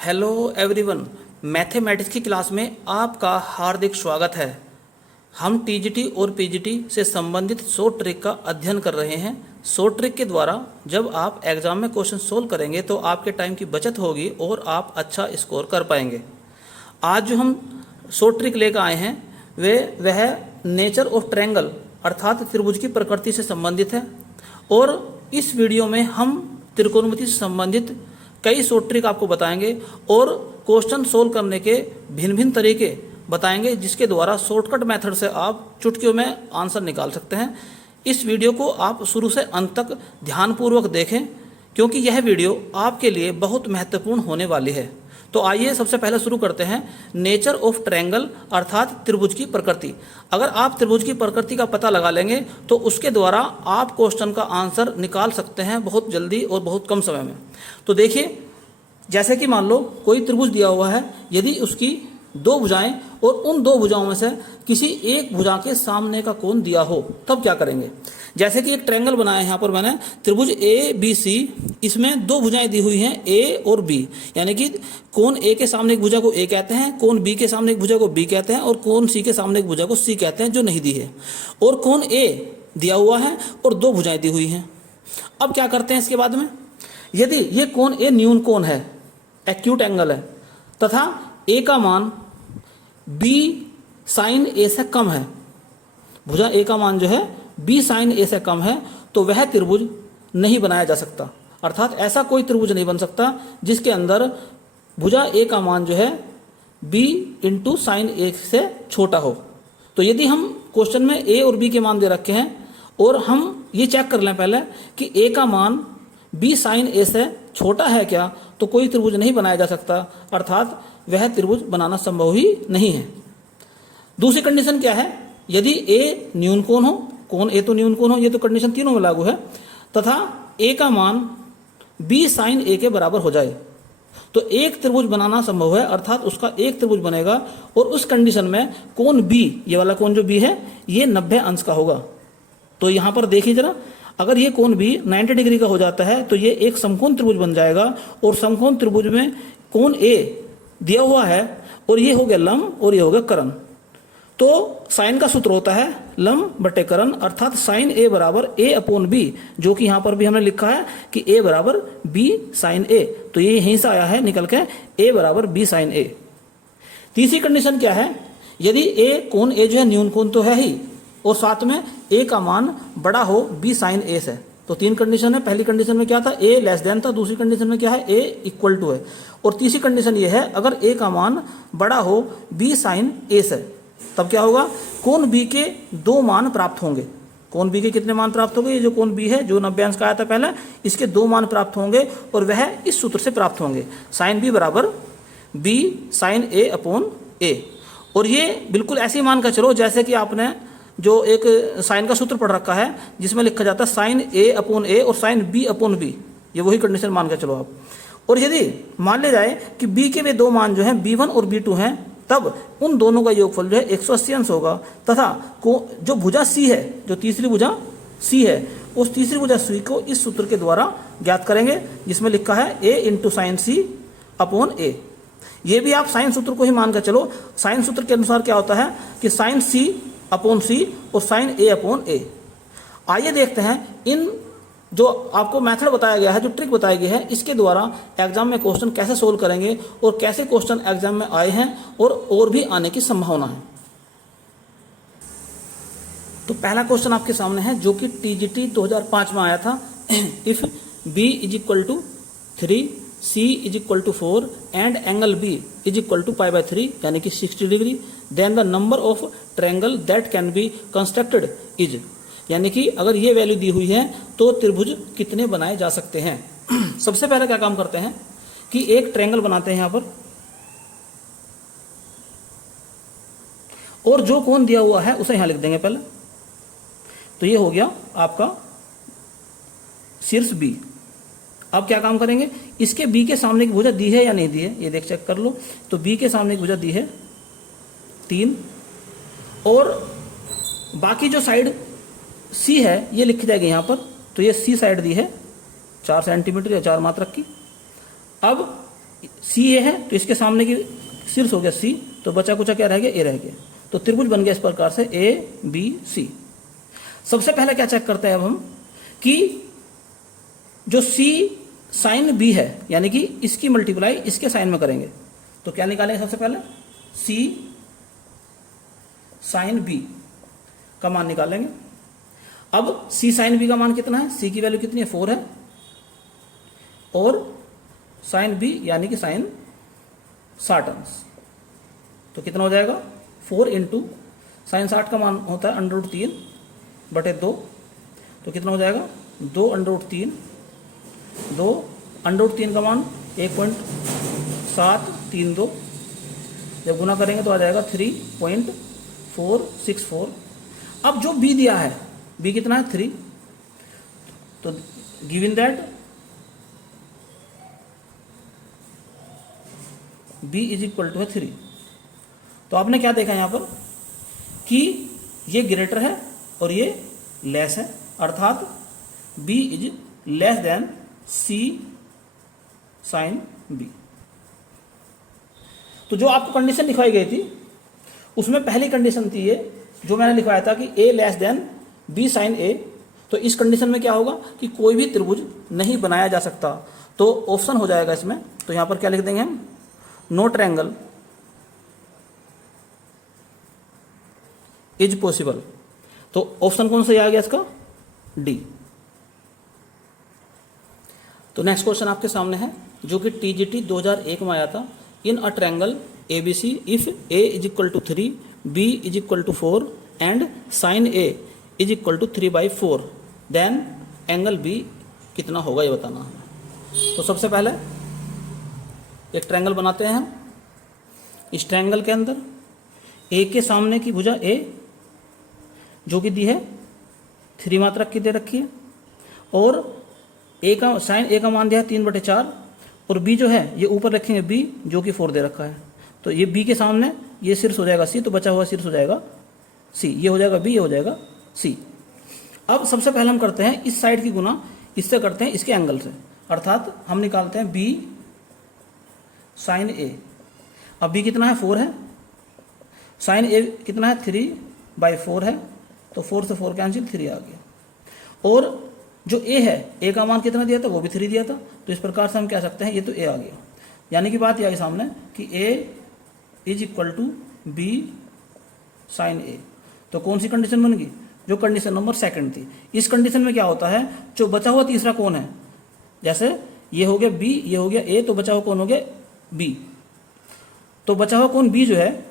Hello everyone, mathematics की class में आपका हार्दिक स्वागत है। हम टीजीटी और पीजीटी से संबंधित 100 ट्रिक का अध्ययन कर रहे हैं। 100 ट्रिक के द्वारा जब आप एग्जाम में क्वेश्चन सोल्व करेंगे तो आपके टाइम की बचत होगी और आप अच्छा स्कोर कर पाएंगे। आज जो हम 100 ट्रिक लेकर आए हैं वह नेचर ऑफ ट्रायंगल अर्थात त्रिभुज की प्रकृति से संबंधित है और इस वीडियो में हम त्रिकोणमिति से संबंधित कई 100 ट्रिक आपको बताएंगे और क्वेश्चन सोल्व करने के भिन्न भिन्न तरीके बताएंगे जिसके द्वारा शॉर्टकट मेथड से आप चुटकियों में आंसर निकाल सकते हैं। इस वीडियो को आप शुरू से अंत तक ध्यानपूर्वक देखें क्योंकि यह वीडियो आपके लिए बहुत महत्वपूर्ण होने वाली है। तो आइए सबसे पहले शुरू करते हैं नेचर ऑफ ट्रायंगल अर्थात त्रिभुज की प्रकृति। अगर आप त्रिभुज की प्रकृति का पता लगा लेंगे तो उसके द्वारा आप क्वेश्चन का आंसर निकाल सकते हैं बहुत जल्दी और बहुत कम समय में। तो देखिए, जैसे कि मान लो कोई त्रिभुज दिया हुआ है, यदि उसकी दो भुजाएं और उन दो भुजाओं में से किसी एक भुजा के सामने का कोण दिया हो तब क्या करेंगे। जैसे कि एक ट्रायंगल बनाया है यहाँ पर मैंने, त्रिभुज ए बी सी, इसमें दो भुजाएं दी हुई हैं ए और बी, यानी कि कोण ए के सामने एक भुजा को ए कहते हैं, कोण बी के सामने एक भुजा को बी कहते हैं और कोण सी के सामने एक भुजा को सी कहते हैं जो नहीं दी है। और कोण ए दिया हुआ है और दो भुजाएं दी हुई हैं। अब क्या करते हैं इसके बाद में, यदि ये कोण ए न्यून कोण है, एक्यूट एंगल है तथा ए का मान बी साइन ए से कम है, भुजा ए का मान जो है बी साइन ए से कम है, तो वह त्रिभुज नहीं बनाया जा सकता। अर्थात ऐसा कोई त्रिभुज नहीं बन सकता जिसके अंदर भुजा ए का मान जो है बी इंटू साइन ए से छोटा हो। तो यदि हम क्वेश्चन में ए और बी के मान दे रखे हैं और हम ये चेक कर लें पहले कि ए का मान बी साइन ए से छोटा है क्या, तो कोई त्रिभुज नहीं बनाया जा सकता, अर्थात वह त्रिभुज बनाना संभव ही नहीं है। दूसरी कंडीशन क्या है, यदि ए न्यून कोण हो, कोण ए तो न्यून कोण हो, ये तो कंडीशन तीनों में लागू है, तथा ए का मान बी साइन ए के बराबर हो जाए तो एक त्रिभुज बनाना संभव है, अर्थात उसका एक त्रिभुज बनेगा। और उस कंडीशन में कोण बी, ये वाला कोण जो बी है, ये 90 अंश का होगा। तो यहां पर देखिए जरा, अगर ये कोण भी 90 डिग्री का हो जाता है तो ये एक समकोण त्रिभुज बन जाएगा। और समकोण त्रिभुज में कोण ए दिया हुआ है और ये हो गया लंब और ये हो गया कर्ण। तो साइन का सूत्र होता है लंब बटे कर्ण, अर्थात साइन ए बराबर ए अपॉन बी, जो कि यहां पर भी हमने लिखा है कि ए बराबर बी साइन ए, तो ये यहीं से आया है निकल के ए बराबर बी साइन ए। तीसरी कंडीशन क्या है, यदि ए कोण ए जो है न्यून कोण तो है ही और साथ में ए का मान बड़ा हो बी साइन ए से। तो तीन कंडीशन है। पहली कंडीशन में क्या था, ए लेस देन था, दूसरी कंडीशन में क्या है, ए इक्वल टू है, और तीसरी कंडीशन ये है अगर ए का मान बड़ा हो बी साइन ए से, तब क्या होगा, कोण बी के दो मान प्राप्त होंगे। कोण बी के कितने मान प्राप्त होंगे, ये जो कोण बी है जो 90 अंश का आया था पहले, इसके दो मान प्राप्त होंगे और वह इस सूत्र से प्राप्त होंगे, साइन बी बराबर बी साइन ए अपॉन ए। और ये बिल्कुल ऐसे ही मान कर चलो जैसे कि आपने जो एक साइन का सूत्र पढ़ रखा है जिसमें लिखा जाता है साइन ए अपॉन ए और साइन बी अपॉन बी, ये वही कंडीशन मान के चलो आप। और यदि मान ले जाए कि बी के वे दो मान जो हैं b1 और b2 हैं, तब उन दोनों का योगफल जो है 180 अंश होगा तथा जो भुजा सी है, जो तीसरी भुजा सी है, उस तीसरी भुजा सी को इस सूत्र के द्वारा ज्ञात करेंगे जिसमें लिखा है a into sine C upon A. ये भी आप साइन सूत्र को ही मान कर चलो। साइन सूत्र के अनुसार क्या होता है कि साइन सी अपॉन सी और साइन ए अपॉन ए। आइए देखते हैं इन जो आपको मेथड बताया गया है, जो ट्रिक बताई गई है, इसके द्वारा एग्जाम में क्वेश्चन कैसे सोल्व करेंगे और कैसे क्वेश्चन एग्जाम में आए हैं और भी आने की संभावना है। तो पहला क्वेश्चन आपके सामने है जो कि टीजीटी 2005 में आया था। If B is equal to 3 C is equal to 4 and angle B is equal to pi by 3 यानी कि 60 degree, then the number of triangle that can be constructed is, यानी कि अगर ये वैल्यू दी हुई है तो त्रिभुज कितने बनाए जा सकते हैं। सबसे पहले क्या काम करते हैं कि एक ट्रायंगल बनाते हैं यहां पर, और जो कोण दिया हुआ है उसे यहां लिख देंगे पहले। तो ये हो गया आपका शीर्ष B। अब क्या काम करेंगे, इसके बी के सामने की भुजा दी है या नहीं दी है, ये देख चेक कर लो। तो बी के सामने की भुजा दी है 3 और बाकी जो साइड सी है ये लिखी जाएगी यहाँ पर। तो ये सी साइड दी है 4 सेंटीमीटर या 4 मात्रक की। अब सी ए है तो इसके सामने की शीर्ष हो गया सी, तो बचा कुचा क्या रह गया, ए रह गया। तो त्रिभुज बन गया इस प्रकार से ए बी सी। सबसे पहले क्या चेक करते हैं अब हम कि जो सी साइन बी है, यानी कि इसकी मल्टीप्लाई इसके साइन में करेंगे, तो क्या निकालेंगे सबसे पहले, सी साइन बी का मान निकालेंगे। अब सी साइन बी का मान कितना है, सी की वैल्यू कितनी है 4 है, और साइन बी यानी कि साइन 60 अंश, तो कितना हो जाएगा 4 इंटू साइन 60 का मान होता है √3/2, तो कितना हो जाएगा 2√3, 2√3 का मान 1.732, जब गुना करेंगे तो आ जाएगा 3.464। अब जो बी दिया है, बी कितना है 3, तो given that B is equal to है 3। तो आपने क्या देखा यहाँ पर कि ये ग्रेटर है और ये लेस है, अर्थात b is less than c sine b। तो जो आपको कंडीशन लिखवाई गई थी उसमें पहली कंडीशन थी ये जो मैंने लिखवाया था कि a less than b sine a। तो इस कंडीशन में क्या होगा कि कोई भी त्रिभुज नहीं बनाया जा सकता, तो ऑप्शन हो जाएगा इसमें। तो यहाँ पर क्या लिख देंगे हम, नो ट्रायंगल इज पॉसिबल। तो ऑप्शन कौन सा आ गया इसका, डी। तो नेक्स्ट क्वेश्चन आपके सामने है जो कि टीजीटी 2001 में आया था। In a triangle ABC if A is equal to 3, B is equal to 4 and sine A is equal to 3/4, then angle B कितना होगा ये बताना है। तो सबसे पहले एक ट्रायंगल बनाते हैं हम। इस ट्रायंगल के अंदर ए के सामने की भुजा ए जो कि दी है 3 मात्रक की दे रखी है, और ए का साइन ए का मान दिया है 3/4, और बी जो है ये ऊपर रखेंगे बी जो कि 4 दे रखा है। तो ये बी के सामने ये शीर्ष हो जाएगा सी, तो बचा हुआ शीर्ष हो जाएगा सी, ये हो जाएगा बी, ये हो जाएगा सी। अब सबसे पहले हम करते हैं इस साइड की गुना इससे करते हैं इसके एंगल से, अर्थात हम निकालते हैं बी साइन ए। अब बी कितना है 4 है, साइन ए कितना है 3/4 है, तो 4 से 4 कैंसिल 3 आ गया। और जो ए है, ए का मान कितना दिया था, वो भी 3 दिया था, तो इस प्रकार से हम कह सकते हैं ये तो ए आ गया। यानी कि बात यह आई सामने कि A is equal to B sine A. तो कौन सी कंडीशन बन गई, जो कंडीशन नंबर 2 थी। इस कंडीशन में क्या होता है, जो बचा हुआ तीसरा कौन है, जैसे ये हो गया बी, ये हो गया ए, तो बचा हुआ कौन हो गया बी। तो बचा हुआ कौन बी जो है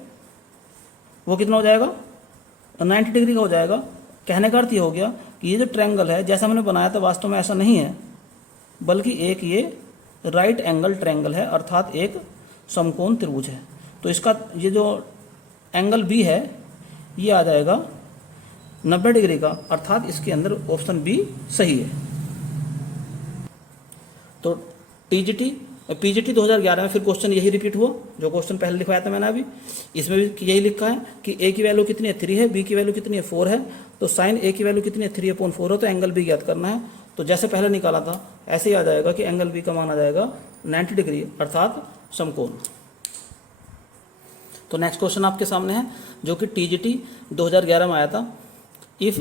वो कितना हो जाएगा 90 डिग्री का हो जाएगा। कहने का अर्थ ये हो गया कि ये जो ट्रायंगल है जैसा हमने बनाया था वास्तव में ऐसा नहीं है, बल्कि एक ये राइट एंगल ट्रायंगल है, अर्थात एक समकोण त्रिभुज है। तो इसका ये जो एंगल बी है ये आ जाएगा 90 डिग्री का, अर्थात इसके अंदर ऑप्शन बी सही है। तो पीजीटी 2011 में फिर क्वेश्चन यही रिपीट हुआ जो क्वेश्चन पहले लिखवाया था मैंने अभी। इसमें भी यही लिखा है कि ए की वैल्यू कितनी है 3 है, बी की वैल्यू कितनी है 4 है, तो साइन ए की वैल्यू कितनी है 3/4 है, तो एंगल बी ज्ञात करना है। तो जैसे पहले निकाला था ऐसे ही आ जाएगा कि एंगल बी का मान आ जाएगा 90 डिग्री, अर्थात समकोण। तो नेक्स्ट क्वेश्चन आपके सामने है जो कि टीजीटी 2011 में आया था। If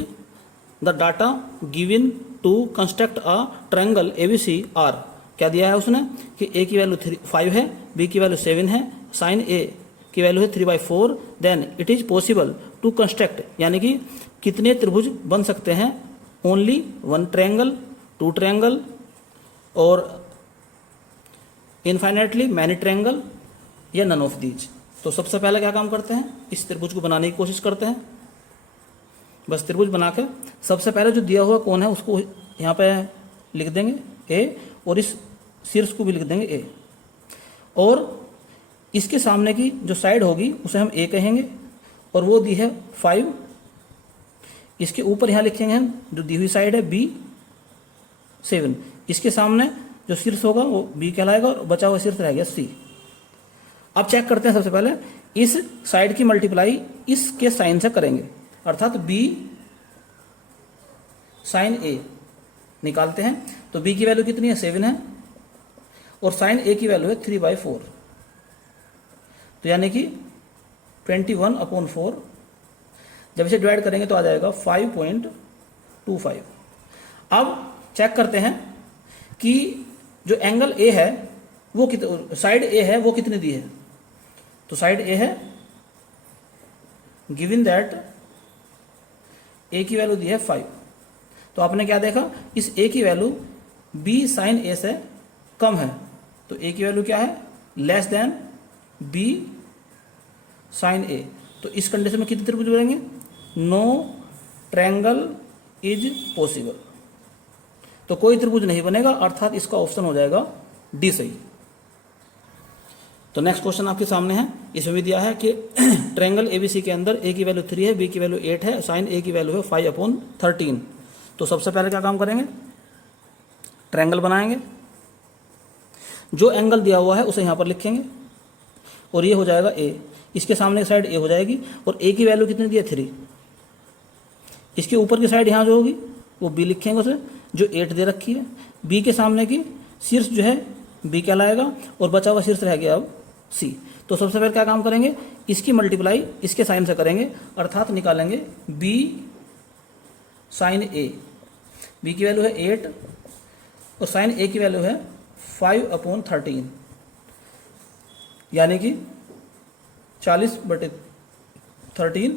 the data given to construct a triangle ABC are, क्या दिया है उसने कि ए की वैल्यू 5 है, बी की वैल्यू 7 है, साइन ए की वैल्यू है 3/4, then it is possible to construct, यानी कि कितने त्रिभुज बन सकते हैं, ओनली 1 ट्रायंगल, 2 ट्रायंगल, और इनफाइनाइटली मैनी ट्रायंगल, या नन ऑफ दीज। तो सबसे पहले क्या काम करते हैं, इस त्रिभुज को बनाने की कोशिश करते हैं। बस त्रिभुज बना के सबसे पहले जो दिया हुआ कौन है उसको यहाँ पे लिख देंगे ए, और इस शीर्ष को भी लिख देंगे ए, और इसके सामने की जो साइड होगी उसे हम ए कहेंगे, और वो दी है 5। इसके ऊपर यहाँ लिखेंगे हम जो दी हुई साइड है बी 7, इसके सामने जो शीर्ष होगा वो बी कहलाएगा, और बचा हुआ शीर्ष रह गया सी। अब चेक करते हैं सबसे पहले इस साइड की मल्टीप्लाई इसके साइन से करेंगे, अर्थात बी साइन ए निकालते हैं। तो बी की वैल्यू कितनी है 7 है, और साइन ए की वैल्यू है 3/4, तो यानी कि 21/4। जब इसे डिवाइड करेंगे तो आ जाएगा 5.25। अब चेक करते हैं कि जो एंगल ए है वो साइड ए है वो कितनी दी है। तो साइड ए है, गिवन दैट ए की वैल्यू दी है 5, तो आपने क्या देखा, इस ए की वैल्यू बी साइन ए से कम है, तो ए की वैल्यू क्या है, less than B sine A. तो इस कंडीशन में कितने त्रिभुज बनेंगे, नो ट्रायंगल इज पॉसिबल, तो कोई त्रिभुज नहीं बनेगा, अर्थात इसका ऑप्शन हो जाएगा डी सही। तो नेक्स्ट क्वेश्चन आपके सामने है, इसमें भी दिया है कि ट्रायंगल एबीसी के अंदर ए की वैल्यू 3 है, बी की वैल्यू 8 है, साइन ए की वैल्यू है 5/13। तो सबसे पहले क्या काम करेंगे, ट्रायंगल बनाएंगे, जो एंगल दिया हुआ है उसे यहाँ पर लिखेंगे और ये हो जाएगा ए, इसके सामने की साइड ए हो जाएगी और ए की वैल्यू कितनी दी है 3, इसके ऊपर की साइड यहाँ जो होगी वो बी लिखेंगे उसे, जो 8 दे रखी है, बी के सामने की शीर्ष जो है बी कहलाएगा और बचा हुआ शीर्ष रह गया अब सी। तो सबसे पहले क्या काम करेंगे, इसकी मल्टीप्लाई इसके साइन से करेंगे, अर्थात निकालेंगे बी साइन ए, बी की वैल्यू है 8 और साइन ए की वैल्यू है 5/13, यानी कि 40/13,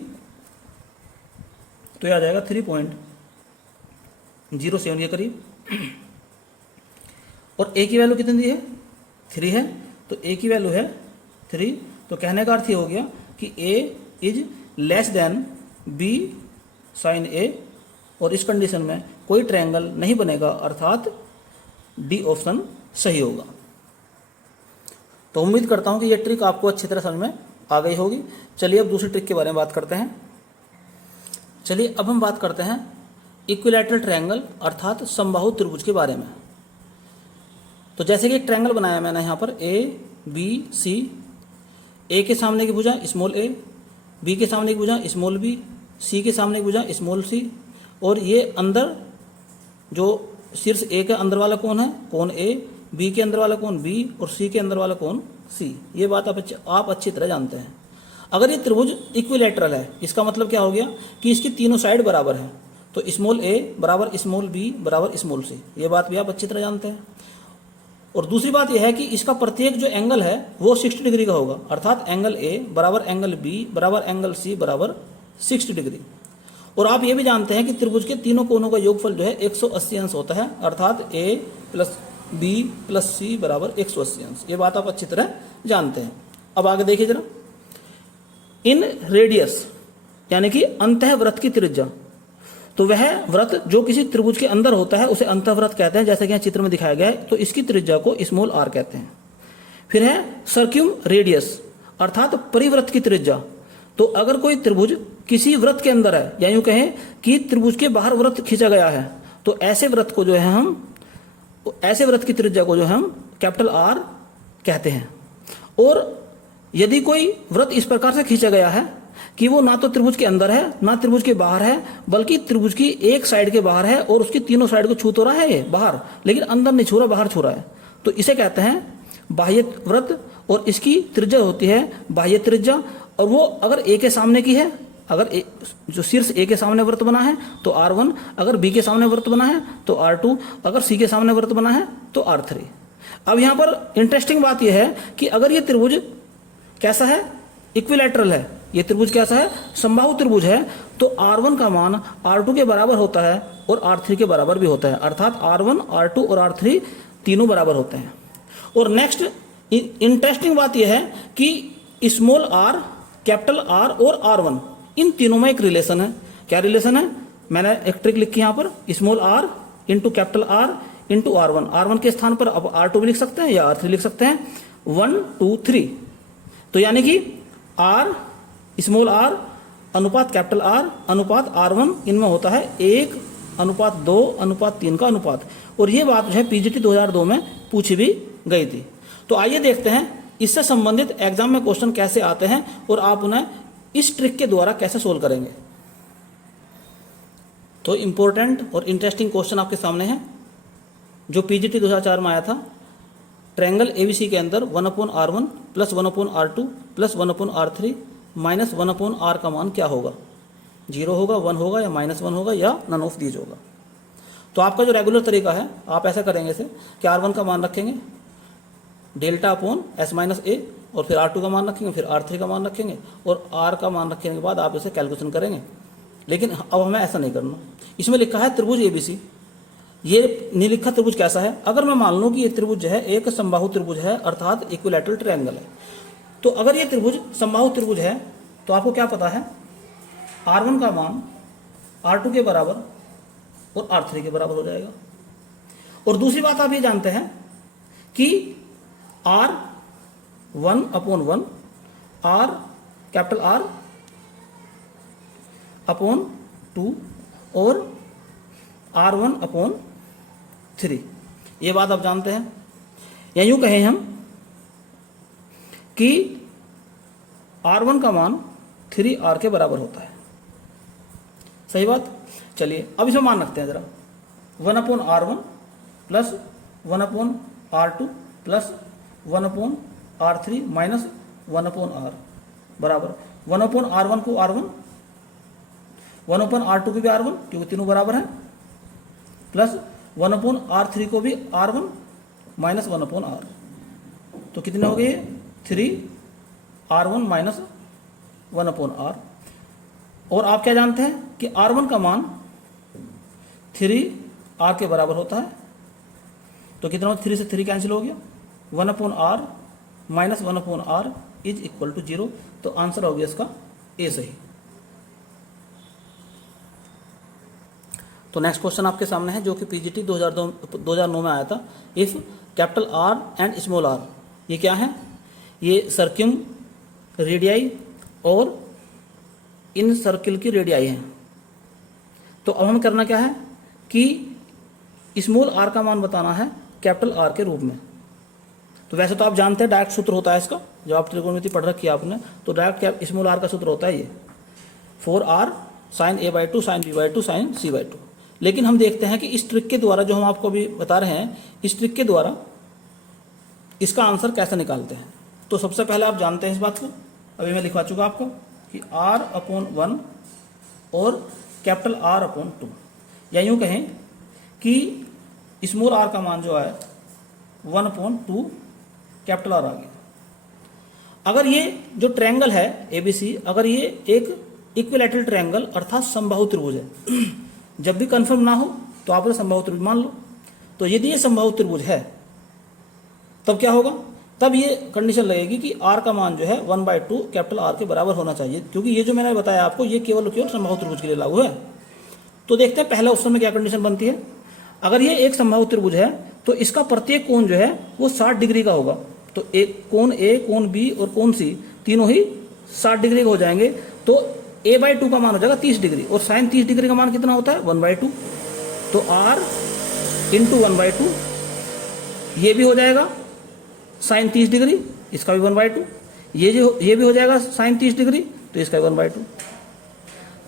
तो यह आ जाएगा 3.07 के करीब। और ए की वैल्यू कितनी दी है, 3 है, तो ए की वैल्यू है 3, तो कहने का अर्थ ये हो गया कि A is less than B sine A, और इस कंडीशन में कोई ट्रायंगल नहीं बनेगा, अर्थात डी ऑप्शन सही होगा। तो उम्मीद करता हूं कि यह ट्रिक आपको अच्छी तरह समझ में आ गई होगी। चलिए अब दूसरी ट्रिक के बारे में बात करते हैं। चलिए अब हम बात करते हैं इक्विलैटरल ट्रायंगल अर्थात समबाहु त्रिभुज के बारे में। तो जैसे कि एक ट्रायंगल बनाया मैंने यहाँ पर ए बी सी, ए के सामने की भुजा स्मॉल ए, बी के सामने की भुजा स्मॉल बी, सी के सामने की भुजा स्मॉल सी, और ये अंदर जो शीर्ष ए के अंदर वाला कोण है कोण ए, बी के अंदर वाला कोण बी और सी के अंदर वाला कोण सी। ये बात आप अच्छी तरह जानते हैं। अगर ये त्रिभुज इक्विलैटरल है, इसका मतलब क्या हो गया कि इसकी तीनों साइड बराबर है, तो स्मॉल ए बराबर स्मॉल बी बराबर स्मॉल सी, ये बात भी आप अच्छी तरह जानते हैं। और दूसरी बात यह है कि इसका प्रत्येक जो एंगल है वो 60 डिग्री का होगा, अर्थात एंगल ए बराबर एंगल बी बराबर एंगल सी बराबर 60 डिग्री। और आप ये भी जानते हैं कि त्रिभुज के तीनों कोणों का योगफल जो है 180 अंश होता है, अर्थात ए प्लस बी प्लस सी बराबर 180 अंश। ये बात आप अच्छी तरह जानते हैं। अब आगे देखिए जरा, इन रेडियस यानी कि अंतःवृत्त की त्रिज्या, तो वह वृत्त जो किसी त्रिभुज के अंदर होता है उसे अंतःवृत्त कहते हैं, जैसे कि यहाँ चित्र में दिखाया गया है, तो इसकी त्रिज्या को स्मॉल आर कहते हैं। फिर है सर्क्यूम रेडियस अर्थात परिवृत्त की त्रिज्या, तो अगर कोई त्रिभुज किसी वृत्त के अंदर है या यूं कहें कि त्रिभुज के बाहर वृत्त खींचा गया है, तो ऐसे वृत्त को जो है ऐसे वृत्त की त्रिज्या को जो हम कैपिटल आर कहते हैं। और यदि कोई वृत्त इस प्रकार से खींचा गया है कि वो ना तो त्रिभुज के अंदर है ना त्रिभुज के बाहर है, बल्कि त्रिभुज की एक साइड के बाहर है और उसकी तीनों साइड को छू तो रहा है ये बाहर, लेकिन अंदर नहीं छू रहा, बाहर छू रहा है, तो इसे कहते हैं बाह्य वृत्त, और इसकी त्रिज्या होती है बाह्य त्रिज्या। और वो अगर ए के सामने की है, अगर जो शीर्ष ए के सामने वृत्त बना है तो R1, अगर बी के सामने वृत्त बना है तो R2, अगर सी के सामने वृत्त बना है तो R3। अब यहाँ पर इंटरेस्टिंग बात यह है कि अगर ये त्रिभुज कैसा है, इक्विलैटरल है, ये त्रिभुज कैसा है, समबाहु त्रिभुज है, तो R1 का मान R2 के बराबर होता है और R3 के बराबर भी होता है, अर्थात R1, R2 और R3 तीनों बराबर होते हैं। और नेक्स्ट इंटरेस्टिंग बात यह है कि स्मॉल आर, कैपिटल आर और R1 इन तीनों में एक रिलेशन है। क्या रिलेशन है, मैंने एक ट्रिक लिखी यहाँ पर, small r into capital R into R1, R1 के स्थान पर अब R2 भी लिख सकते हैं या R3 लिख सकते हैं, 1 2 3, तो यानी कि R स्मॉल आर अनुपात कैपिटल आर अनुपात R1 इनमें होता है 1:2:3 का अनुपात। और ये बात जो है पीजीटी 2002 में पूछी भी गई थी। तो आइए देखते हैं इससे संबंधित एग्जाम में क्वेश्चन कैसे आते हैं और आप उन्हें इस ट्रिक के द्वारा कैसे सोल्व करेंगे। तो इंपॉर्टेंट और इंटरेस्टिंग क्वेश्चन आपके सामने है जो पीजीटी 2004 में आया था। ट्रायंगल एबीसी के अंदर 1/r1 plus 1/r2 plus 1/r3 minus 1/r का मान क्या होगा? 0 होगा, 1 होगा या -1 होगा या नन ऑफ दीज होगा। तो आपका जो रेगुलर तरीका है, आप ऐसा करेंगे इसे कि R1 का मान रखेंगे डेल्टा अपॉन S माइनस ए, और फिर R2 का मान रखेंगे, फिर R3 का मान रखेंगे, और R का मान रखने के बाद आप इसे कैलकुलेशन करेंगे। लेकिन अब हमें ऐसा नहीं करना। इसमें लिखा है त्रिभुज ABC, ये नहीं लिखा त्रिभुज कैसा है। अगर मैं मान लूँ कि ये त्रिभुज जो है एक समबाहु त्रिभुज है, अर्थात इक्विलैटरल ट्रायंगल है, तो अगर ये त्रिभुज समबाहु त्रिभुज है तो आपको क्या पता है, R1 का मान R2 के बराबर और R3 के बराबर हो जाएगा। और दूसरी बात आप ये जानते हैं कि R1/1 R capital R upon 2 और R1/3, ये बात आप जानते हैं। या यूं कहें हम कि R1 का मान 3R के बराबर होता है। सही बात। चलिए अब इसमें मान रखते हैं जरा, 1/R1 plus 1/R2 plus 1/R3 minus 1/R बराबर 1/R1 को R1, 1/R2 को भी R1 क्योंकि तीनों बराबर हैं, प्लस 1/R3 को भी R1 माइनस 1/R। तो कितने हो गए? 3R1 minus 1/R। और आप क्या जानते हैं कि R1 का मान 3R के बराबर होता है। तो कितना हो? 3 से 3 कैंसिल हो गया, 1/R minus 1/R is equal to 0। तो आंसर हो गया इसका ए सही। तो नेक्स्ट क्वेश्चन आपके सामने है जो कि पीजीटी 2009 में आया था। If capital R and small r, ये क्या है? ये सर्क्यूम रेडियाई और इन सर्किल की रेडियाई है। तो अब हमें करना क्या है कि स्मॉल r का मान बताना है कैपिटल R के रूप में। तो वैसे तो आप जानते हैं डायरेक्ट सूत्र होता है इसका, जब आप त्रिकोणमिति पढ़ रखी है आपने, तो डायरेक्ट स्मॉल r का सूत्र होता है ये 4r sign a/2 sign b/2 sign c/2। लेकिन हम देखते हैं कि इस ट्रिक के द्वारा, जो हम आपको अभी बता रहे हैं, इस ट्रिक के द्वारा इसका आंसर कैसे निकालते हैं। तो सबसे पहले आप जानते हैं इस बात को, अभी मैं लिखवा चुका आपको कि R/1 और कैपिटल R/2, या यूँ कहें कि स्मॉल r का मान जो है 1/2 कैपिटल R आ गया। अगर ये जो ट्रायंगल है ABC, अगर ये एक इक्विलैटरल ट्रायंगल अर्थात समबाहु त्रिभुज है, जब भी कंफर्म ना हो तो आप समबाहु त्रिभुज मान लो। तो यदि ये समबाहु त्रिभुज है तब क्या होगा? तब ये कंडीशन लगेगी कि R का मान जो है 1/2 कैपिटल R के बराबर होना चाहिए, क्योंकि ये जो मैंने बताया आपको ये केवल समबाहु त्रिभुज के लिए लागू है। तो देखते हैं पहले ऑप्शन में क्या कंडीशन बनती है। अगर ये एक समबाहु त्रिभुज है तो इसका प्रत्येक कोण जो है वो 60 डिग्री का होगा। तो एक कोण A, कोण B और कोण C तीनों ही 60 डिग्री के हो जाएंगे। तो a/2 का मान हो जाएगा 30 डिग्री, और साइन 30 डिग्री का मान कितना होता है? 1/2। तो R इंटू 1/2 ये भी हो जाएगा साइन 30 डिग्री, इसका भी 1/2। ये भी हो जाएगा साइन 30 डिग्री, तो इसका भी 1/2।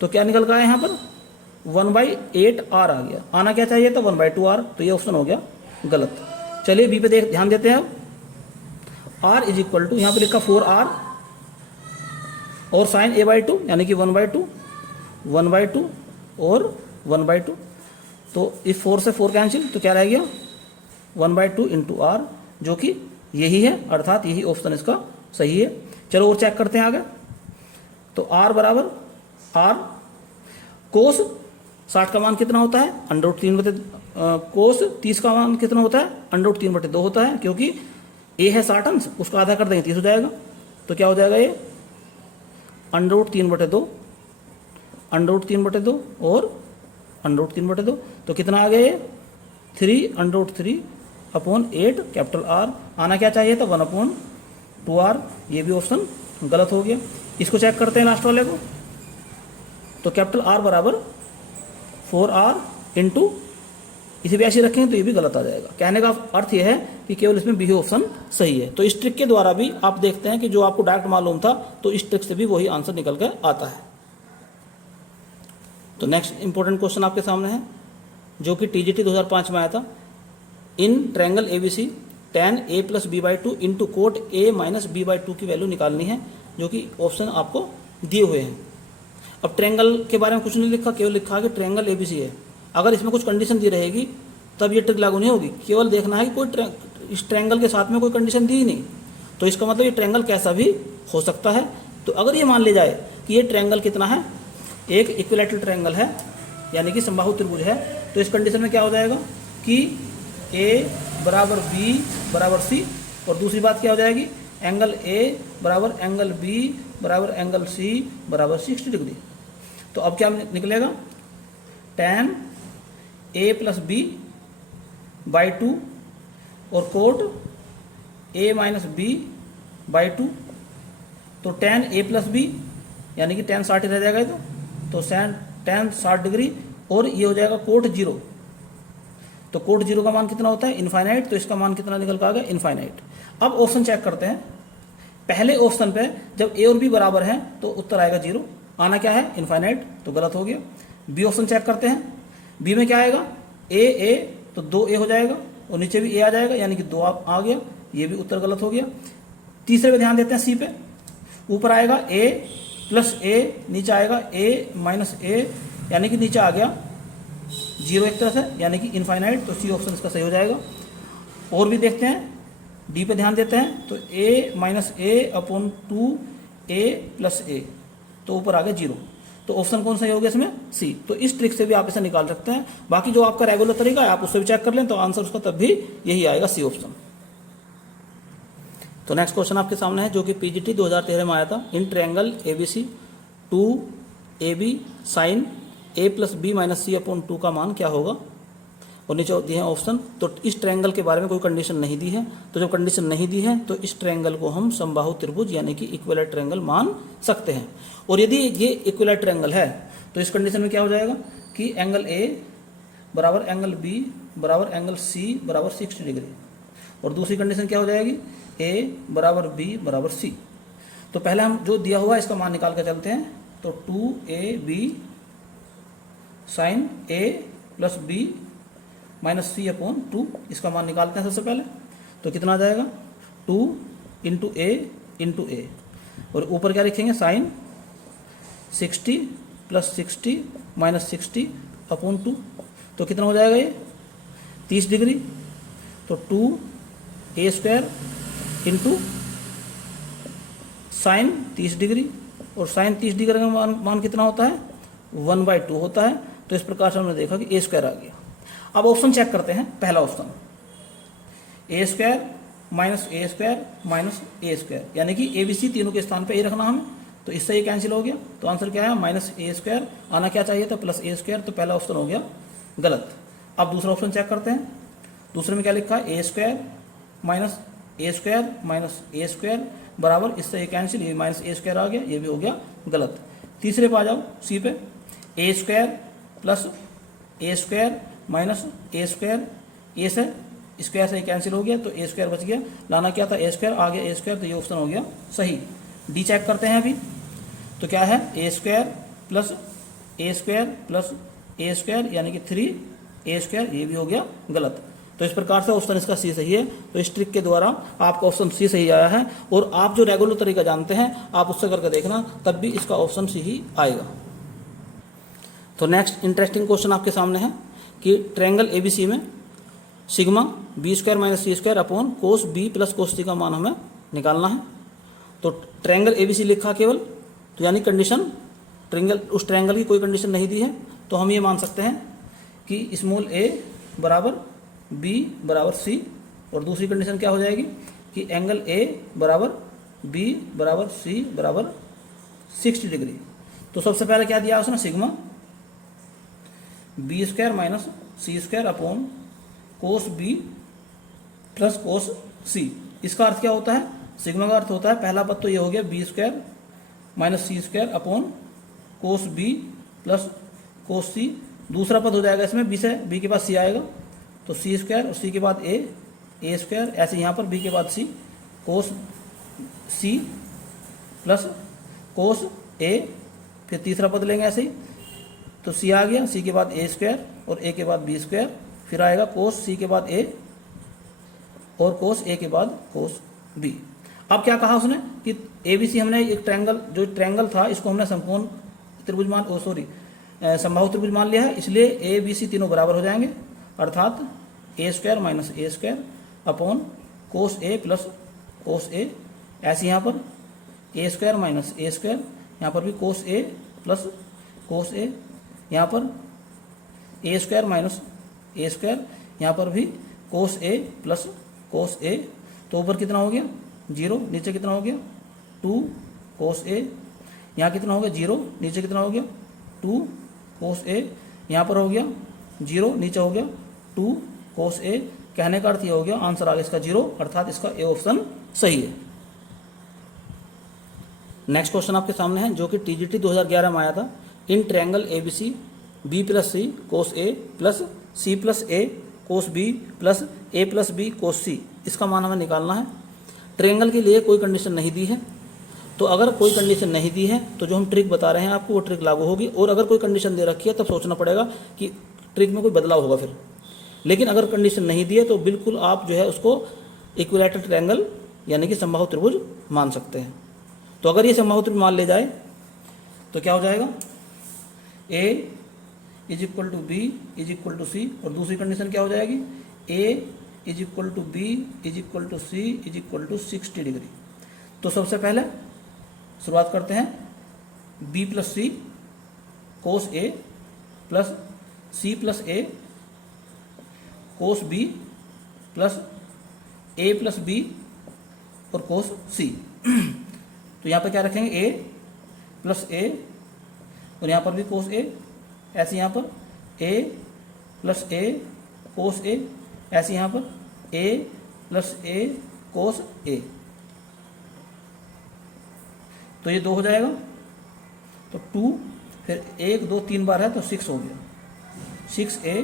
तो क्या निकल का है यहाँ पर? 1/8R आ गया। आना क्या चाहिए था? 1/2R। तो ये ऑप्शन हो गया गलत। चलिए बी पे ध्यान देते हैं। R इज इक्वल टू, यहाँ पे लिखा 4R और साइन a/2 यानी कि 1/2 और 1/2। तो इस 4 से 4 कैंसिल, तो क्या रह गया? 1/2 इंटू R, जो कि यही है, अर्थात यही ऑप्शन इसका सही है। चलो और चेक करते हैं आगे। तो R बराबर R कोस 60 का मान कितना होता है? √3/, कोस 30 का मान कितना होता है? √3/2 होता है, क्योंकि A है 60 अंश, उसका आधा कर देंगे 30 हो जाएगा। तो क्या हो जाएगा ये? √3/2 और √3/2। तो कितना आ गया ये? 3√3/8 कैपिटल R। आना क्या चाहिए था? 1/2R। ये भी ऑप्शन गलत हो गया। इसको चेक करते हैं लास्ट वाले को। तो कैपिटल R बराबर 4R इंटू, इसे भी ऐसे रखेंगे तो ये भी गलत आ जाएगा। कहने का अर्थ यह है कि केवल इसमें बी ऑप्शन सही है। तो इस ट्रिक के द्वारा भी आप देखते हैं कि जो आपको डायरेक्ट मालूम था, तो इस ट्रिक से भी वही आंसर निकल कर आता है। तो नेक्स्ट इंपॉर्टेंट क्वेश्चन आपके सामने है जो कि टीजीटी 2005 में आया था। In triangle ABC tan a plus B by two into cot a minus B by two की वैल्यू निकालनी है, जो कि ऑप्शन आपको दिए हुए हैं। अब ट्रायंगल के बारे में कुछ नहीं लिखा, केवल लिखा है कि ट्रायंगल एबीसी है। अगर इसमें कुछ कंडीशन दी रहेगी तब ये ट्रिक लागू नहीं होगी, केवल देखना है कि कोई इस ट्रायंगल के साथ में कोई कंडीशन दी ही नहीं, तो इसका मतलब ये ट्रायंगल कैसा भी हो सकता है। तो अगर ये मान लिया जाए कि ये ट्रायंगल कितना है, एक इक्विलैटरल ट्रायंगल है, यानी कि समबाहु त्रिभुज है, तो इस कंडीशन में क्या हो जाएगा कि a बराबर b बराबर c, और दूसरी बात क्या हो जाएगी, एंगल a बराबर एंगल b बराबर एंगल c बराबर 60 डिग्री। तो अब क्या निकलेगा, tan a plus B by two और cot a minus B by two, तो tan a प्लस बी यानी कि tan 60 रह जाएगा ये, तो tan 60 डिग्री, और ये हो जाएगा कोट 0। तो कोट 0 का मान कितना होता है, इनफाइनाइट, तो इसका मान कितना निकल कर आ गया, इनफाइनाइट। अब ऑप्शन चेक करते हैं। पहले ऑप्शन पे जब a और b बराबर हैं तो उत्तर आएगा 0, आना क्या है, इनफाइनाइट, तो गलत हो गया। बी ऑप्शन चेक करते हैं, बी में क्या आएगा, a तो 2a हो जाएगा, और नीचे भी a आ जाएगा, यानी कि 2 आ गया, ये भी उत्तर गलत हो गया। तीसरे पे ध्यान देते हैं, सी पे, ऊपर आएगा a प्लस a, नीचे आएगा a माइनस a, यानी कि नीचे आ गया 0 एक तरह से, यानी कि इनफाइनाइट, तो सी ऑप्शन इसका सही हो जाएगा। और भी देखते हैं, डी पे ध्यान देते हैं, तो a minus a upon 2a plus a, तो ऊपर आ गया 0, तो ऑप्शन कौन सा हो गया इसमें, सी। तो इस ट्रिक से भी आप इसे निकाल सकते हैं। बाकी जो आपका रेगुलर तरीका है आप उससे भी चेक कर लें, तो आंसर उसका तब भी यही आएगा, सी ऑप्शन। तो नेक्स्ट क्वेश्चन आपके सामने है, जो कि पीजीटी 2013 में आया था। In triangle ABC 2ab sine a plus B minus C upon 2 का मान क्या होगा, और नीचे दिए हैं ऑप्शन। तो इस ट्रायंगल के बारे में कोई कंडीशन नहीं दी है, तो जब कंडीशन नहीं दी है तो इस ट्रायंगल को हम समबाहु त्रिभुज यानी कि इक्विलैटरल ट्रायंगल मान सकते हैं। और यदि ये इक्विलैटरल ट्रायंगल है तो इस कंडीशन में क्या हो जाएगा कि एंगल a बराबर एंगल b बराबर एंगल c बराबर 60 डिग्री, और दूसरी कंडीशन क्या हो जाएगी, a बराबर b बराबर c। तो पहले हम जो दिया हुआ है इसका मान निकाल कर चलते हैं, तो 2ab sine a plus b minus C upon 2, इसका मान निकालते हैं सबसे पहले। तो कितना आ जाएगा, 2 इंटू a, और ऊपर क्या लिखेंगे, साइन 60 प्लस 60 माइनस 60 अपॉन 2, तो कितना हो जाएगा ये 30 डिग्री। तो 2a square into sine 30 degree, और साइन 30 डिग्री का मान कितना होता है, 1/2 होता है। तो इस प्रकार से हमने देखा कि a स्क्वायर आ गया। अब ऑप्शन चेक करते हैं, पहला option a square minus a square minus a square, यानी कि a b c तीनों के स्थान पे a रखना हमें, तो इससे ये कैंसिल हो गया। तो आंसर क्या है, माइनस a स्क्वायर, आना क्या चाहिए था, प्लस a स्क्वायर, तो पहला ऑप्शन हो गया गलत। अब दूसरा ऑप्शन चेक करते हैं, दूसरे में क्या लिखा है, a square minus a square बराबर, इससे ये कैंसिल, ये माइनस a स्क्वायर आ गया, ये भी हो गया गलत। तीसरे पे आ जाओ, सी पे, a square plus a square minus a square, a से स्क्वायर से कैंसिल हो गया, तो a स्क्वायर बच गया, लाना क्या था, a स्क्वायर, आ गया a स्क्वायर, तो ये ऑप्शन हो गया सही। डी चेक करते हैं अभी, तो क्या है, a square plus a square यानी कि 3a स्क्वायर, ये भी हो गया गलत। तो इस प्रकार से ऑप्शन इसका सी सही है। तो इस ट्रिक के द्वारा आपका ऑप्शन सी सही आया है, और आप जो रेगुलर तरीका जानते हैं आप उससे करके देखना, तब भी इसका ऑप्शन सी ही आएगा। तो नेक्स्ट इंटरेस्टिंग क्वेश्चन आपके सामने है कि ट्रायंगल एबीसी में sigma B square minus C square upon cos B plus cos C का मान हमें निकालना है। तो ट्रायंगल एबीसी लिखा केवल, तो यानी कंडीशन उस ट्रायंगल की कोई कंडीशन नहीं दी है, तो हम ये मान सकते हैं कि स्मॉल a बराबर b बराबर c, और दूसरी कंडीशन क्या हो जाएगी कि एंगल a बराबर b बराबर c बराबर 60 डिग्री। तो सबसे पहले क्या दिया उसने, sigma B square minus C square upon cos B plus cos C. इसका अर्थ क्या होता है, सिग्मा का अर्थ होता है, पहला पद तो ये हो गया B square minus C square upon cos B plus cos C. दूसरा पद हो जाएगा इसमें बी से, बी के बाद सी आएगा, तो सी स्क्वायर और सी के बाद ए स्क्वायर, ऐसे यहाँ पर बी के बाद सी, कोस सी प्लस कोस ए, फिर तीसरा पद लेंगे ऐसे ही, तो सी आ गया, सी के बाद ए स्क्वायर और ए के बाद बी स्क्वायर, फिर आएगा कोस सी के बाद ए और कोस ए के बाद कोस बी। अब क्या कहा उसने कि ABC हमने एक ट्रायंगल, जो ट्रायंगल था इसको हमने समकोण त्रिभुज मान, समबाहु त्रिभुज मान लिया है, इसलिए ABC तीनों बराबर हो जाएंगे, अर्थात A² minus A² upon cos A plus cos A। ऐसे यहाँ पर A² माइनस A², यहाँ पर भी कोस A प्लस कोस A, यहाँ पर A² माइनस A², यहाँ पर भी कोस A प्लस कोस A। तो ऊपर कितना हो गया 0, नीचे कितना हो गया 2 कोस A, यहाँ कितना हो गया 0, नीचे कितना हो गया 2 कोस A, यहाँ पर हो गया 0, नीचे हो गया 2 कोस A। कहने का अर्थ ये हो गया, आंसर आ गया इसका 0, अर्थात इसका ए ऑप्शन सही है। नेक्स्ट क्वेश्चन आपके सामने है जो कि TGT 2011 में आया था। In triangle ABC B plus C cos A plus C plus A cos B plus A plus B cos C, इसका मान हमें निकालना है। ट्रायंगल के लिए कोई कंडीशन नहीं दी है, तो अगर कोई कंडीशन नहीं दी है तो जो हम ट्रिक बता रहे हैं आपको वो ट्रिक लागू होगी, और अगर कोई कंडीशन दे रखी है तब सोचना पड़ेगा कि ट्रिक में कोई बदलाव होगा फिर। लेकिन अगर कंडीशन नहीं दी है तो बिल्कुल आप जो है उसको इक्विलैटरल ट्रायंगल यानी कि समबाहु त्रिभुज मान सकते हैं। तो अगर ये समबाहु त्रिभुज मान ले जाए तो क्या हो जाएगा, A is equal to B is equal to C, और दूसरी कंडीशन क्या हो जाएगी, A is equal to B is equal to C is equal to 60 degree. तो सबसे पहले शुरुआत करते हैं B plus C cos A plus C plus A cos B plus A plus B और कोस C। तो यहाँ पर क्या रखेंगे A प्लस A, और यहाँ पर भी कोस A, ऐसे यहाँ पर A plus A cos A, ऐसे यहाँ पर A plus A cos A। तो ये 2 हो जाएगा, तो 2 फिर 1 2 3 बार है तो 6 हो गया, 6A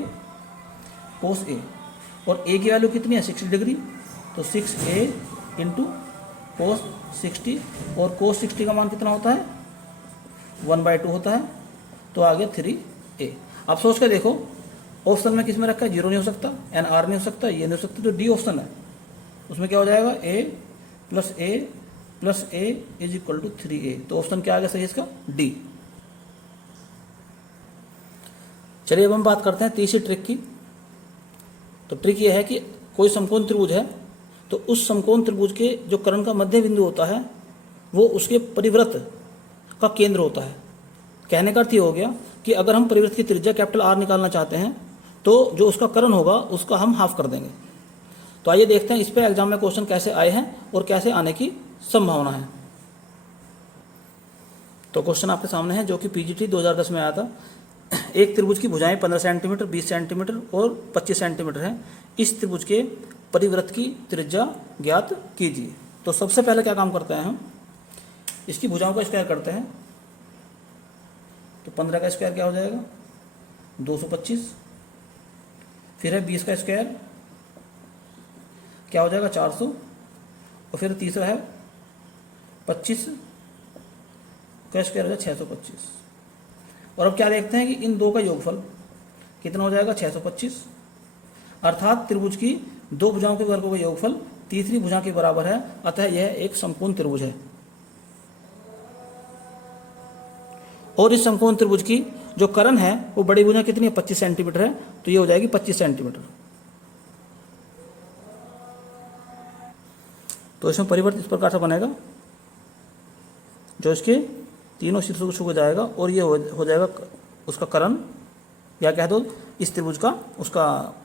कोस A, और A की वैल्यू कितनी है 60 डिग्री, तो 6A इंटू कोस 60, और कोस 60 का मान कितना होता है 1/2 होता है, तो आ गया 3A। आप सोच के देखो ऑप्शन में किस में रखा है, 0 नहीं हो सकता, NR नहीं हो सकता, ये नहीं हो सकता, जो D ऑप्शन है उसमें क्या हो जाएगा A plus A is equal to 3A। तो ऑप्शन क्या आ गया सही इसका D। चलिए अब हम बात करते हैं तीसरी ट्रिक की। तो ट्रिक ये है कि कोई समकोण त्रिभुज है, तो उस समकोण त्रिभुज के जो कर्ण का मध्य बिंदु होता है वो उसके परिवृत्त का केंद्र होता है। कहने का अर्थ ये हो गया कि अगर हम परिवृत्त की त्रिज्या कैपिटल R निकालना चाहते हैं तो जो उसका कर्ण होगा उसका हम हाफ कर देंगे। तो आइए देखते हैं इस पे एग्जाम में क्वेश्चन कैसे आए हैं और कैसे आने की संभावना है। तो क्वेश्चन आपके सामने है जो कि PGT 2010 में आया था। एक त्रिभुज की भुजाएं 15 सेंटीमीटर, 20 सेंटीमीटर और 25 सेंटीमीटर हैं। इस त्रिभुज के परिवृत्त की त्रिज्या ज्ञात कीजिए। तो सबसे पहले क्या काम करते हैं हम, इसकी भुजाओं का स्क्वायर करते हैं। तो 15 का स्क्वायर क्या हो जाएगा 225, फिर है 20 का स्क्वायर क्या हो जाएगा 400, और फिर तीसरा है 25 का स्क्वायर हो जाएगा 625। और अब क्या देखते हैं कि इन दो का योगफल कितना हो जाएगा 625, अर्थात त्रिभुज की दो भुजाओं के वर्गों का योगफल तीसरी भुजा के बराबर है, अतः यह एक समकोण त्रिभुज है। और इस समकोण त्रिभुज की जो कर्ण है वो बड़ी भुजा कितनी है 25 सेंटीमीटर है, तो ये हो जाएगी 25 सेंटीमीटर। तो इसमें परिवर्त इस प्रकार से बनेगा, जो इसके तीनों शीर्षों छू हो जाएगा, और ये हो जाएगा उसका कर्ण, या कह दो इस त्रिभुज का उसका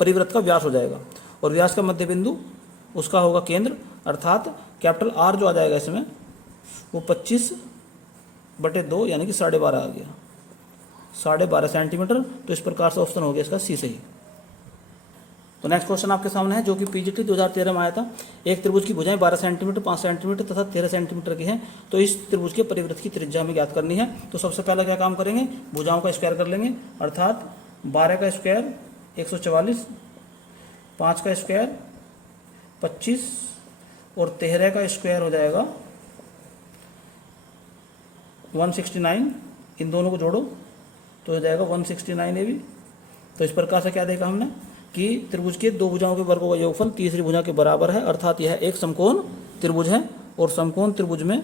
परिवृत्त का व्यास हो जाएगा, और व्यास का मध्य बिंदु उसका होगा केंद्र, अर्थात कैपिटल R जो आ जाएगा इसमें वो 25/2 यानी कि 12.5 आ गया, 12.5 सेंटीमीटर। तो इस प्रकार से ऑप्शन हो गया इसका C सही। तो नेक्स्ट क्वेश्चन आपके सामने है जो कि PGT 2013 में आया था। एक त्रिभुज की भुजाएं 12 सेंटीमीटर, 5 सेंटीमीटर तथा 13 सेंटीमीटर की हैं। तो इस त्रिभुज के परिवृत्त की त्रिज्या हमें ज्ञात करनी है। तो सबसे पहला क्या काम करेंगे, भुजाओं का स्क्वायर कर लेंगे, अर्थात 12 का स्क्वायर 144, 5 का स्क्वायर 25 और 13 का स्क्वायर हो जाएगा 169। इन दोनों को जोड़ो तो हो जाएगा 169 ये भी। तो इस प्रकार से क्या देखा हमने कि त्रिभुज के दो भुजाओं के वर्गों का योगफल तीसरी भुजा के बराबर है, अर्थात यह एक समकोण त्रिभुज है और समकोण त्रिभुज में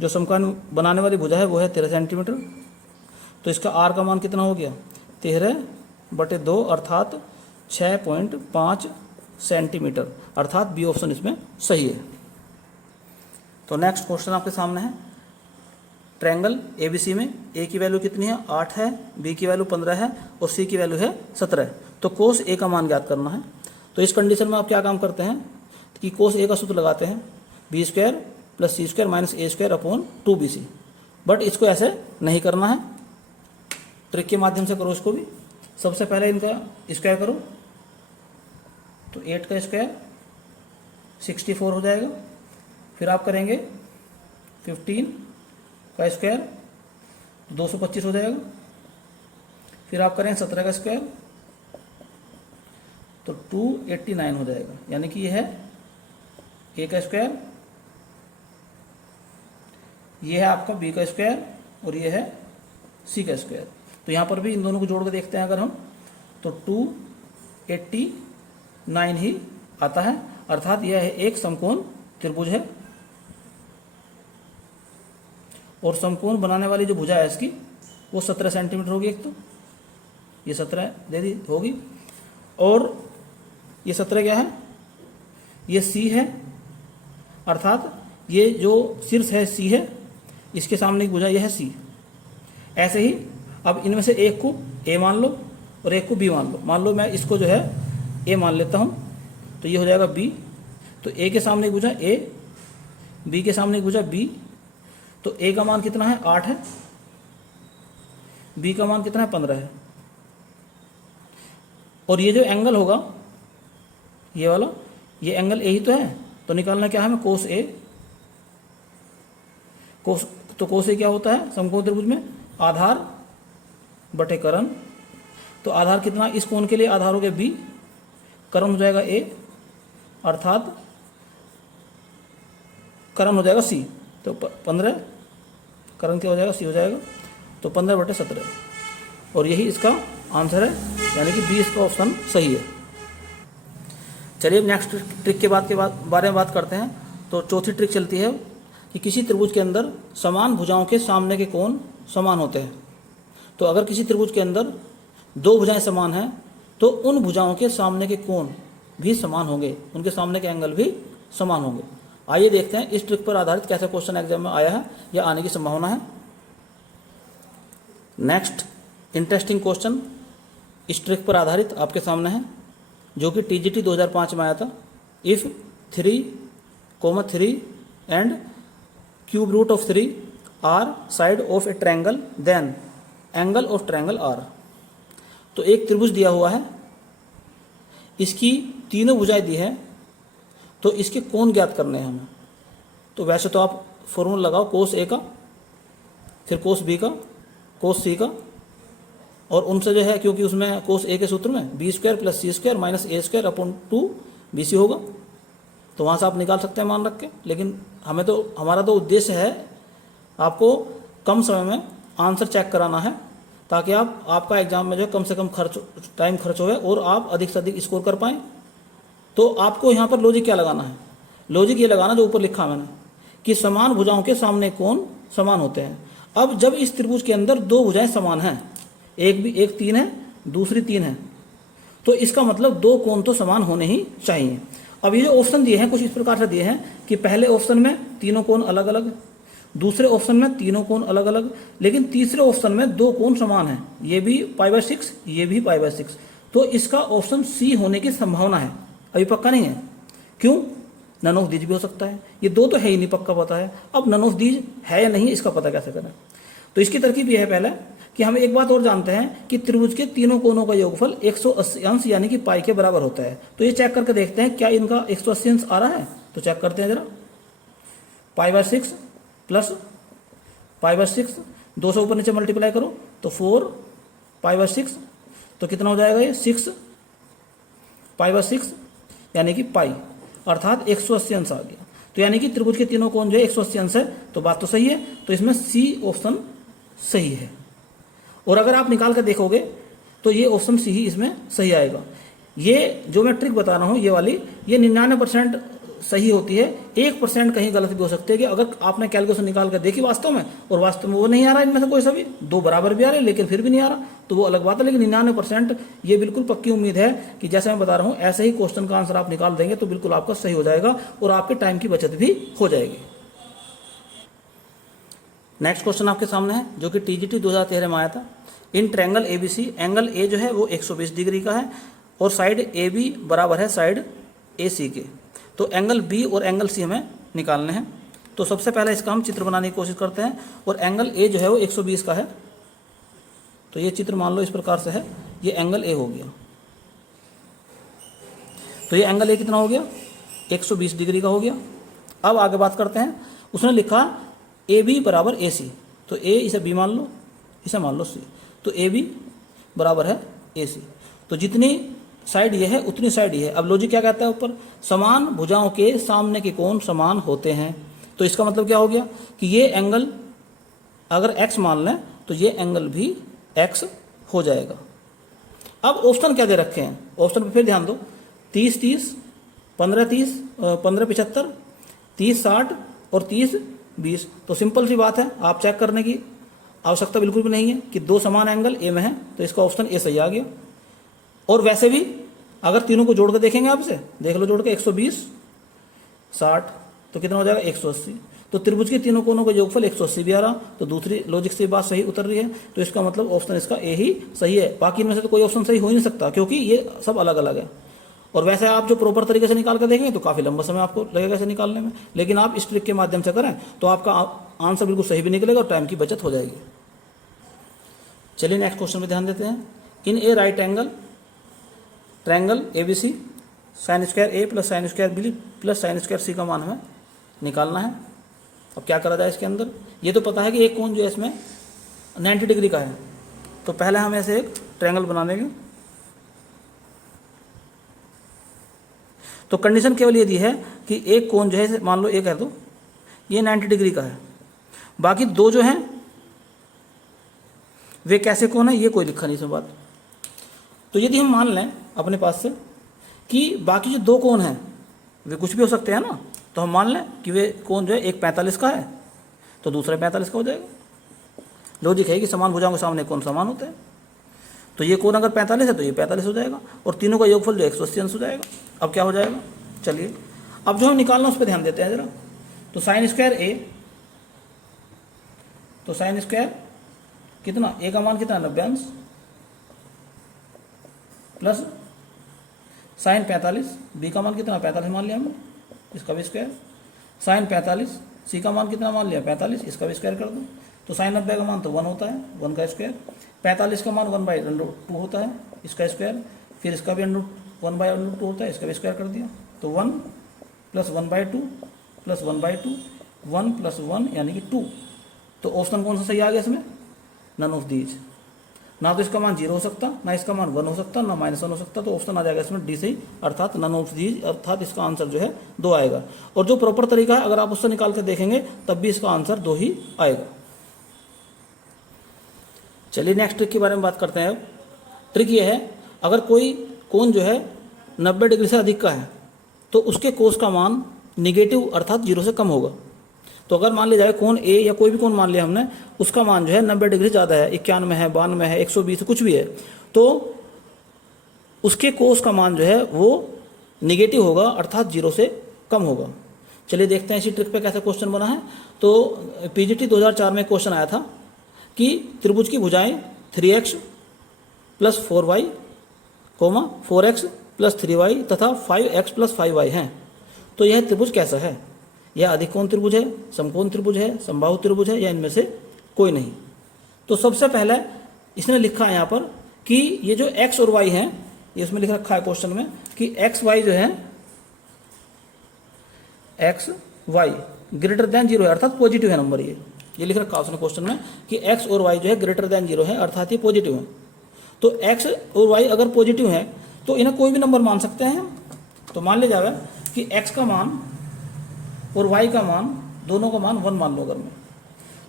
जो समकोण बनाने वाली भुजा है वो है 13 सेंटीमीटर। तो इसका आर का मान कितना हो गया 13/2 अर्थात 6.5 सेंटीमीटर, अर्थात बी ऑप्शन इसमें सही है। तो नेक्स्ट क्वेश्चन आपके सामने है, ट्रायंगल एबीसी में ए की वैल्यू कितनी है 8 है, बी की वैल्यू 15 है और सी की वैल्यू है 17। तो कोस ए का मान ज्ञात करना है। तो इस कंडीशन में आप क्या काम करते हैं कि कोस ए का सूत्र लगाते हैं b² + c² - a² / 2bc। But इसको ऐसे नहीं करना है, ट्रिक के माध्यम से करो इसको भी। सबसे पहले इनका स्क्वायर करो, तो 8 का स्क्वायर 64 हो जाएगा। फिर आप करेंगे 15 का स्क्वायर 225 हो जाएगा। फिर आप करें 17 का स्क्वायर तो 289 हो जाएगा, यानी कि यह है ए का स्क्वायर, ये है आपका बी का स्क्वायर और ये है सी का स्क्वायर। तो यहाँ पर भी इन दोनों को जोड़ के देखते हैं अगर हम, तो 289 ही आता है, अर्थात यह एक समकोण त्रिभुज है। और समकोण बनाने वाली जो भुजा है इसकी वो 17 सेंटीमीटर होगी। एक तो ये 17 दे दी होगी, और ये 17 क्या है, ये सी है, अर्थात ये जो शीर्ष है सी है, इसके सामने की भुजा यह है सी। ऐसे ही अब इनमें से एक को ए मान लो और एक को बी मान लो। मान लो मैं इसको जो है ए मान लेता हूँ, तो ये हो जाएगा बी। तो ए के सामने की भुजा ए, बी के सामने की भुजा बी। तो ए का मान कितना है 8 है, बी का मान कितना है 15 है। और ये जो एंगल होगा ये वाला, ये एंगल ए ही तो है, तो निकालना क्या है हमें कोस ए। तो कोस ए क्या होता है समकोण त्रिभुज में, आधार बटे कर्ण। तो आधार कितना, इस कोण के लिए आधार हो गया बी, कर्ण हो जाएगा ए, अर्थात कर्ण हो जाएगा सी। तो 15 कर्ण क्या हो जाएगा सी हो जाएगा, तो 15/17, और यही इसका आंसर है, यानी कि बी इसका ऑप्शन सही है। चलिए अब नेक्स्ट ट्रिक के बारे में बात करते हैं। तो चौथी ट्रिक चलती है कि किसी त्रिभुज के अंदर समान भुजाओं के सामने के कोण समान होते हैं। तो अगर किसी त्रिभुज के अंदर दो भुजाएं समान हैं तो उन भुजाओं के सामने के कोण भी समान होंगे, उनके सामने के एंगल भी समान होंगे। आइए देखते हैं इस ट्रिक पर आधारित कैसा क्वेश्चन एग्जाम में आया है या आने की संभावना है। नेक्स्ट इंटरेस्टिंग क्वेश्चन इस ट्रिक पर आधारित आपके सामने है, जो कि TGT 2005 में आया था। If 3, and cube root of 3 are side of a triangle, then angle of triangle are. तो एक त्रिभुज दिया हुआ है, इसकी तीनों भुजाएं दी है, तो इसके कोण ज्ञात करने हैं हमें। तो वैसे तो आप फॉर्मूला लगाओ कोस ए का, फिर कोस बी का, कोस सी का, और उनसे जो है क्योंकि उसमें कोस ए के सूत्र में b² + c² - a² / 2bc होगा, तो वहाँ से आप निकाल सकते हैं मान रख के। लेकिन हमारा तो उद्देश्य है आपको कम समय में आंसर चेक कराना है, ताकि आपका एग्जाम में जो कम से कम टाइम खर्च होए और आप अधिक से अधिक स्कोर कर पाएँ। तो आपको यहाँ पर लॉजिक क्या लगाना है, लॉजिक ये लगाना जो ऊपर लिखा मैंने कि समान भुजाओं के सामने कोण समान होते हैं। अब जब इस त्रिभुज के अंदर दो भुजाएं समान हैं, एक 3 है दूसरी 3 है, तो इसका मतलब दो कोण तो समान होने ही चाहिए। अब ये जो ऑप्शन दिए हैं कुछ इस प्रकार से दिए हैं कि पहले ऑप्शन में तीनों कोण अलग अलग, दूसरे ऑप्शन में तीनों कोण अलग अलग, लेकिन तीसरे ऑप्शन में दो कोण समान हैं, ये भी π/6 ये भी π/6। तो इसका ऑप्शन सी होने की संभावना है, अभी पक्का नहीं है। क्यों, नन ऑफ दीज भी हो सकता है, ये दो तो है ही नहीं पक्का पता है। अब नन ऑफ दीज है या नहीं इसका पता कैसे करें। तो इसकी तरकीब ये है पहले कि हम एक बात और जानते हैं कि त्रिभुज के तीनों कोणों का योगफल 180 अंश यानी कि पाई के बराबर होता है। तो ये चेक करके देखते हैं क्या इनका 180 अंश आ रहा है। तो चेक करते हैं जरा, π/6 + π/6 200 ऊपर नीचे मल्टीप्लाई करो तो 4 π/6, तो कितना हो जाएगा ये 6 π/6 यानी कि पाई, अर्थात 180 अंश आ गया। तो यानी कि त्रिभुज के तीनों कोण जो है 180 अंश है, तो बात तो सही है। तो इसमें सी ऑप्शन सही है। और अगर आप निकाल कर देखोगे तो ये ऑप्शन सी ही इसमें सही आएगा। ये जो मैं ट्रिक बता रहा हूँ ये वाली, ये 99% सही होती है, 1% कहीं गलत भी हो सकती है कि अगर आपने कैलकुलेशन निकाल कर देखी वास्तव में और वास्तव में वो नहीं आ रहा इनमें से कोई सा भी, दो बराबर भी आ रहे हैं लेकिन फिर भी नहीं आ रहा, तो वो अलग बात है। लेकिन 99% ये बिल्कुल पक्की उम्मीद है कि जैसे मैं बता रहा हूँ ऐसे ही क्वेश्चन का आंसर आप निकाल देंगे तो बिल्कुल आपका सही हो जाएगा और आपके टाइम की बचत भी हो जाएगी। नेक्स्ट क्वेश्चन आपके सामने है जो कि टीजीटी 2013 में आया था। In triangle ABC, angle A जो है वो 120 डिग्री का है और साइड ए बी बराबर है साइड ए सी के। तो एंगल बी और एंगल सी हमें निकालने हैं। तो सबसे पहले इसका हम चित्र बनाने की कोशिश करते हैं और एंगल ए जो है वो 120 का है। तो ये चित्र मान लो इस प्रकार से है, ये एंगल ए हो गया। तो ये एंगल ए कितना हो गया, 120 डिग्री का हो गया। अब आगे बात करते हैं, उसने लिखा ए बी बराबर ए सी, तो ए इसे बी मान लो, इसे मान लो सी, तो ए बी बराबर है ए सी। तो जितनी साइड ये है उतनी साइड ये है। अब लॉजिक क्या कहता है ऊपर, समान भुजाओं के सामने के कोण समान होते हैं। तो इसका मतलब क्या हो गया कि ये एंगल अगर x मान लें तो ये एंगल भी x हो जाएगा। अब ऑप्शन क्या दे रखे हैं, ऑप्शन पे फिर ध्यान दो, 30 30, 15 30, 15 75, 30 60 और 30 20। तो सिंपल सी बात है, आप चेक करने की आवश्यकता बिल्कुल भी नहीं है कि दो समान एंगल ए में है, तो इसका ऑप्शन ए सही आ गया। और वैसे भी अगर तीनों को जोड़ कर देखेंगे आपसे, देख लो जोड़ के 120 60 तो कितना हो जाएगा 180। तो त्रिभुज के तीनों कोनों का योगफल 180 भी आ रहा, तो दूसरी लॉजिक से बात सही उतर रही है। तो इसका मतलब ऑप्शन इसका ए ही सही है। बाकी इनमें से तो कोई ऑप्शन सही हो ही नहीं सकता क्योंकि ये सब अलग अलग है। और वैसे आप जो प्रॉपर तरीके से निकाल कर देखेंगे तो काफ़ी लंबा समय आपको लगेगा इसे निकालने में, लेकिन आप इस ट्रिक के माध्यम से करें तो आपका आंसर बिल्कुल सही भी निकलेगा और टाइम की बचत हो जाएगी। चलिए नेक्स्ट क्वेश्चन में ध्यान देते हैं। In a right angle triangle ABC sine square A plus sine square B plus sine square C का मान हमें निकालना है। अब क्या करा जाए इसके अंदर, ये तो पता है कि एक कोण जो है इसमें 90 डिग्री का है, तो पहले हम ऐसे एक ट्रायंगल बना लेंगे। तो कंडीशन केवल ये दी है कि एक कोण जो है मान लो एक है तो ये 90 डिग्री का है, बाकी दो जो हैं वे कैसे कोण है ये कोई लिखा नहीं इसमें बात। तो यदि हम मान लें अपने पास से कि बाकी जो दो कोण हैं वे कुछ भी हो सकते हैं ना, तो हम मान लें कि वे कोण जो है एक 45 का है तो दूसरा 45 का हो जाएगा। लॉजिक है कि समान भुजाओं के सामने कोण समान होते हैं, तो ये कोण अगर 45 है तो ये 45 हो जाएगा और तीनों का योगफल जो 180 अंश हो जाएगा। अब क्या हो जाएगा, चलिए अब जो हम निकालना उस पर ध्यान देते हैं जरा। तो साइन स्क्वायर ए, तो साइन स्क्वायर कितना, ए का मान कितना 90 अंश प्लस साइन 45, बी का मान कितना 45 मान लिया हमने, इसका भी स्क्वायर, साइन 45, सी का मान कितना मान लिया 45, इसका भी स्क्वायर कर दो। तो साइन 90 का मान तो 1 होता है, 1 का स्क्वायर, 45 का मान 1/√2 होता है, इसका स्क्वायर, फिर इसका भी 1/√2 होता है, इसका भी स्क्वायर कर दिया। तो 1 प्लस 1/2 प्लस 1/2, 1 प्लस 1 यानी कि 2। तो ऑप्शन कौन सा सही आ गया इसमें, नन ऑफ दीज। ना तो इसका मान 0 हो सकता, ना इसका मान 1 हो सकता, ना -1 हो सकता, तो ऑप्शन आ जाएगा इसमें डी सही, अर्थात नन ऑफ दीज, अर्थात इसका आंसर जो है 2 आएगा। और जो प्रॉपर तरीका है अगर आप उससे निकाल कर देखेंगे तब भी इसका आंसर 2 ही आएगा। चलिए नेक्स्ट ट्रिक के बारे में बात करते हैं। अब ट्रिक ये है, अगर कोई कोण जो है 90 डिग्री से अधिक का है तो उसके कोस का मान निगेटिव अर्थात 0 से कम होगा। तो अगर मान लिया जाए कोण ए या कोई भी कोण मान लिया हमने, उसका मान जो है 90 डिग्री ज़्यादा है, 91 है, 92 है, 120 कुछ भी है, तो उसके कोस का मान जो है वो निगेटिव होगा अर्थात 0 से कम होगा। चलिए देखते हैं इसी ट्रिक पे कैसे क्वेश्चन बना है। तो पीजीटी 2004 में क्वेश्चन आया था कि त्रिभुज की भुजाएं 3x plus 4y, 4x plus 3y तथा 5x प्लस 5y हैं, तो यह त्रिभुज कैसा है। यह अधिकोण त्रिभुज है, समकोण त्रिभुज है, समबाहु त्रिभुज है, या इनमें से कोई नहीं। तो सबसे पहले इसने लिखा है यहाँ पर कि ये जो x और y हैं, ये उसमें लिख रखा है क्वेश्चन में कि x y जो है x y ग्रेटर देन 0 है अर्थात पॉजिटिव है नंबर। ये लिख रखा है उसने क्वेश्चन में कि x और y जो है ग्रेटर देन 0 है अर्थात ये पॉजिटिव है। तो x और y अगर पॉजिटिव है तो इन्हें कोई भी नंबर मान सकते हैं। तो मान लिया जाए कि x का मान और y का मान दोनों का मान 1 मान लो अगर मैं,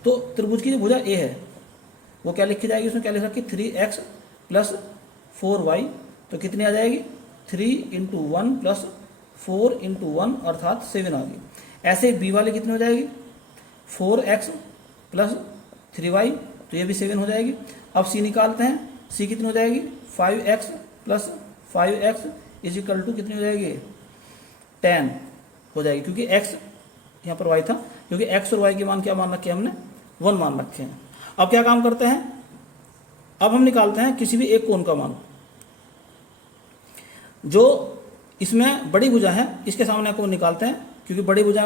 तो त्रिभुज की जो भुजा a है वो क्या लिखी जाएगी, उसमें क्या लिख रखी 3x प्लस 4y, तो कितनी आ जाएगी 3 into one plus 4 into one अर्थात 7 आ गई। ऐसे बी वाले कितनी हो जाएगी 4x प्लस 3y, तो ये भी 7 हो जाएगी। अब सी निकालते हैं, सी कितनी हो जाएगी 5x plus 5x is equal to कितनी हो जाएगी 10 हो जाएगी, क्योंकि x यहाँ पर y था, क्योंकि x और y के मान क्या मान रखे हैं हमने 1 मान रखे हैं। अब क्या काम करते हैं, अब हम निकालते हैं किसी भी एक कोण का मान। जो इसमें बड़ी भुजा है इसके सामने कोण निकालते हैं, क्योंकि बड़ी भुजा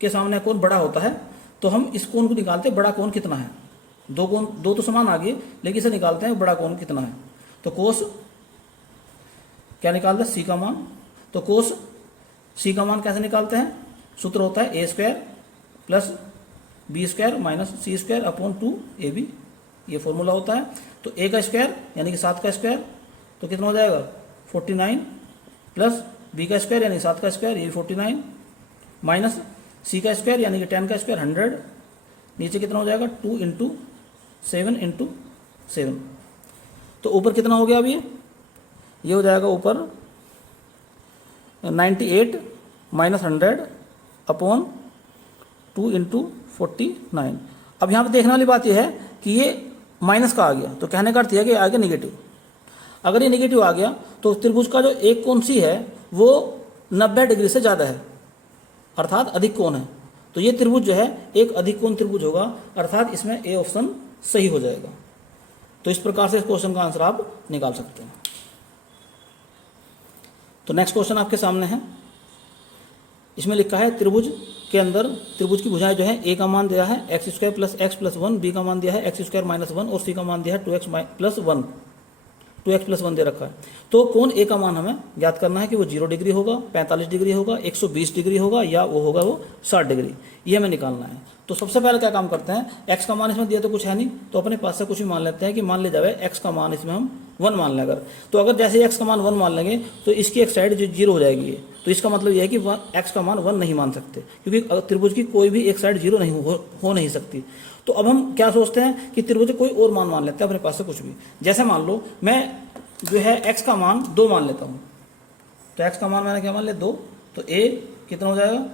के सामने कोण बड़ा होता है, तो हम इस कोण को निकालते हैं बड़ा कोण कितना है। दो कोण, दो तो समान आ गए, लेकिन इसे निकालते हैं बड़ा कोण कितना है। तो कोस क्या निकालते हैं सी का मान, तो कोस सी का मान कैसे निकालते हैं, सूत्र होता है A square plus B square minus C square upon 2ab, ये फॉर्मूला होता है। तो ए का स्क्वायर यानी कि 7 का स्क्वायर, तो कितना हो जाएगा 49 प्लस बी का स्क्वायर यानी 7 का स्क्वायर, ये 49 माइनस सी का स्क्वायर यानी कि 10 का स्क्वायर 100, नीचे कितना हो जाएगा 2 इंटू 7 इंटू 7। तो ऊपर कितना हो गया अब ये हो जाएगा ऊपर 98 माइनस 100 अपॉन 2 इंटू 49। अब यहाँ पे देखने वाली बात यह है कि ये माइनस का आ गया, तो कहने का अर्थ यह है कि आ गया निगेटिव। अगर ये निगेटिव आ गया तो त्रिभुज का जो एक कोण सी है वो 90 डिग्री से ज़्यादा है, अर्थात अधिक कोण है। तो ये त्रिभुज जो है एक अधिक कोण त्रिभुज होगा, अर्थात इसमें ए ऑप्शन सही हो जाएगा। तो इस प्रकार से इस क्वेश्चन का आंसर आप निकाल सकते हैं। तो नेक्स्ट क्वेश्चन आपके सामने है, इसमें लिखा है त्रिभुज के अंदर त्रिभुज की भुजाएं जो है ए का मान दिया है x square plus x plus 1, B का मान दिया है एक्स स्क्वायर माइनस 1 और सी का मान दिया है 2x प्लस 1, 2x प्लस 1 दे रखा है। तो कोण ए का मान हमें ज्ञात करना है कि वो 0 डिग्री होगा, 45 डिग्री होगा, 120 डिग्री होगा या वो होगा वो 60 डिग्री, ये हमें निकालना है। तो सबसे पहले क्या काम करते हैं, एक्स का मान इसमें दिया तो कुछ है नहीं, तो अपने पास से कुछ भी मान लेते हैं कि मान ले जाए एक्स का मान इसमें हम 1 मान लें। अगर तो अगर जैसे एक्स का मान 1 मान लेंगे तो इसकी एक साइड जो 0 हो जाएगी ये, तो इसका मतलब यह है कि एक्स का मान 1 नहीं मान सकते, क्योंकि त्रिभुज की कोई भी एक साइड 0 नहीं हो नहीं सकती। तो अब हम क्या सोचते हैं कि त्रिभुज कोई और मान लेते हैं अपने पास से कुछ भी। जैसे मान लो मैं जो है एक्स का मान 2 मान लेता हूँ, तो एक्स का मान मैंने क्या मान लिया 2, तो ए कितना हो जाएगा